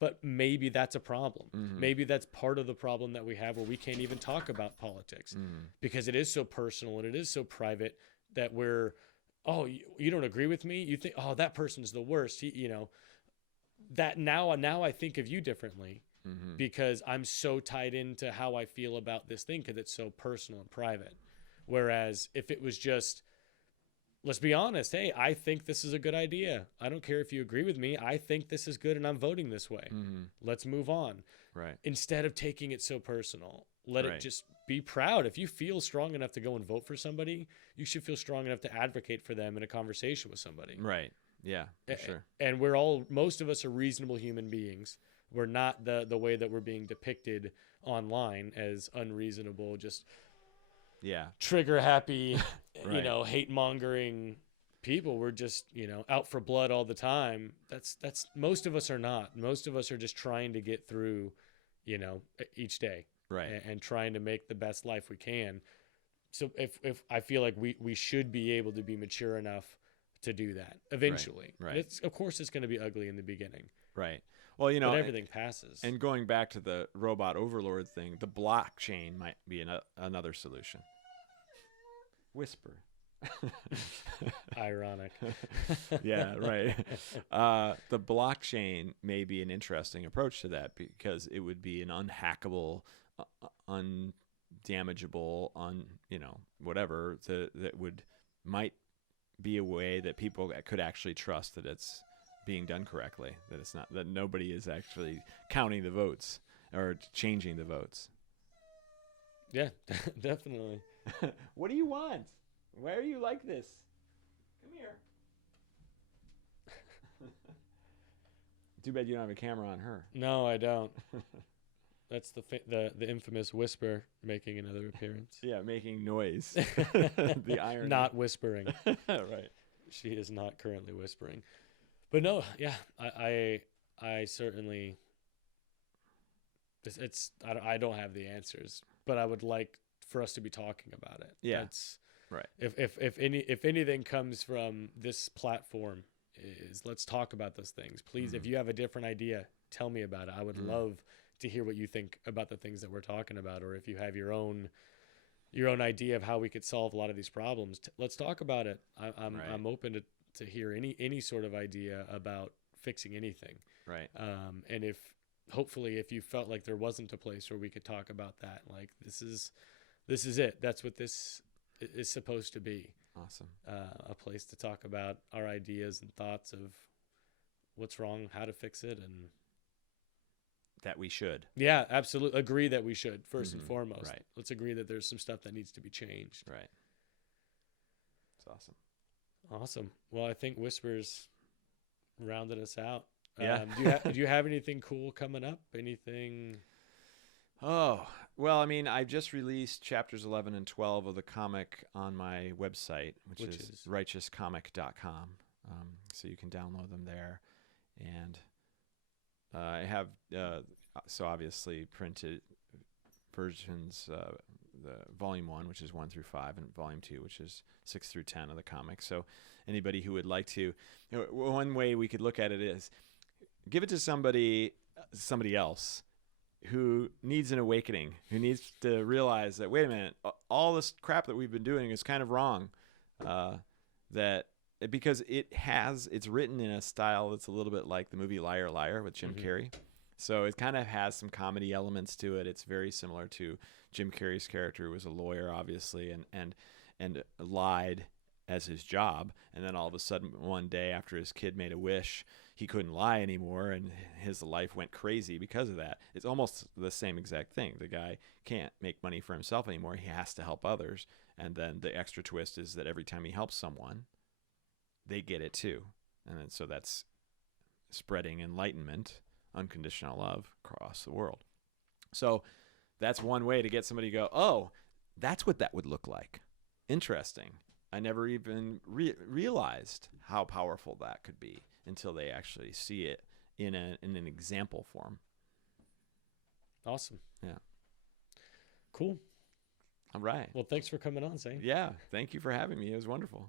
But maybe that's a problem. Mm-hmm. Maybe that's part of the problem that we have, where we can't even talk about politics because it is so personal and it is so private that we're, oh, you don't agree with me? You think, oh, that person's the worst. That now I think of you differently because I'm so tied into how I feel about this thing because it's so personal and private. Whereas if it was just, let's be honest. Hey, I think this is a good idea. I don't care if you agree with me. I think this is good and I'm voting this way. Let's move on. Right. Instead of taking it so personal, let it just be proud. If you feel strong enough to go and vote for somebody, you should feel strong enough to advocate for them in a conversation with somebody. Right. Yeah, for sure. And most of us are reasonable human beings. We're not the way that we're being depicted online as unreasonable, just trigger happy, hate mongering people. We're just, out for blood all the time. That's most of us are not. Most of us are just trying to get through, each day. Right. And trying to make the best life we can. So if I feel like we should be able to be mature enough to do that eventually. Right. Of course it's going to be ugly in the beginning. Right. Well, but everything passes. And going back to the robot overlord thing, the blockchain might be another solution. Whisper. Ironic. Yeah, right. The blockchain may be an interesting approach to that because it would be an unhackable, undamageable, whatever that might be a way that people could actually trust that it's being done correctly, that it's not, that nobody is actually counting the votes or changing the votes. Yeah, definitely. What do you want? Why are you like this? Come here. Too bad you don't have a camera on her. No, I don't. That's the infamous Whisper making another appearance. Yeah, making noise. The irony. Not whispering. Right. She is not currently whispering. But no, yeah, I certainly. I don't have the answers, but I would like for us to be talking about it. Yeah. That's right. If anything comes from this platform, is let's talk about those things. Please, if you have a different idea, tell me about it. I would love to hear what you think about the things that we're talking about, or if you have your own idea of how we could solve a lot of these problems. Let's talk about it. I'm open to hear any sort of idea about fixing anything. Right. And hopefully if you felt like there wasn't a place where we could talk about that, like this is it. That's what this is supposed to be. Awesome. A place to talk about our ideas and thoughts of what's wrong, how to fix it, and that we should. Yeah, absolutely. Agree that we should, first and foremost. Right. Let's agree that there's some stuff that needs to be changed. Right. It's awesome. Awesome. Well, I think Whispers rounded us out. Yeah. Do you have anything cool coming up? Anything? Oh, well, I mean, I've just released chapters 11 and 12 of the comic on my website, which is righteouscomic.com. So you can download them there. And I have, so obviously printed versions, the volume 1, which is 1 through 5, and volume 2, which is 6 through 10 of the comic. So anybody who would like to, one way we could look at it is give it to somebody else who needs an awakening, who needs to realize that, wait a minute, all this crap that we've been doing is kind of wrong. Because it's written in a style that's a little bit like the movie Liar Liar with Jim Carrey. So it kind of has some comedy elements to it. It's very similar to Jim Carrey's character, who was a lawyer, obviously, and lied as his job. And then all of a sudden, one day after his kid made a wish, he couldn't lie anymore, and his life went crazy because of that. It's almost the same exact thing. The guy can't make money for himself anymore. He has to help others. And then the extra twist is that every time he helps someone, they get it too. And then, so that's spreading enlightenment, unconditional love across the world. So that's one way to get somebody to go, oh, that's what that would look like. Interesting. I never even realized how powerful that could be until they actually see it in an example form. Awesome. Yeah. Cool. All right. Well, thanks for coming on, Xane. Yeah. Thank you for having me. It was wonderful.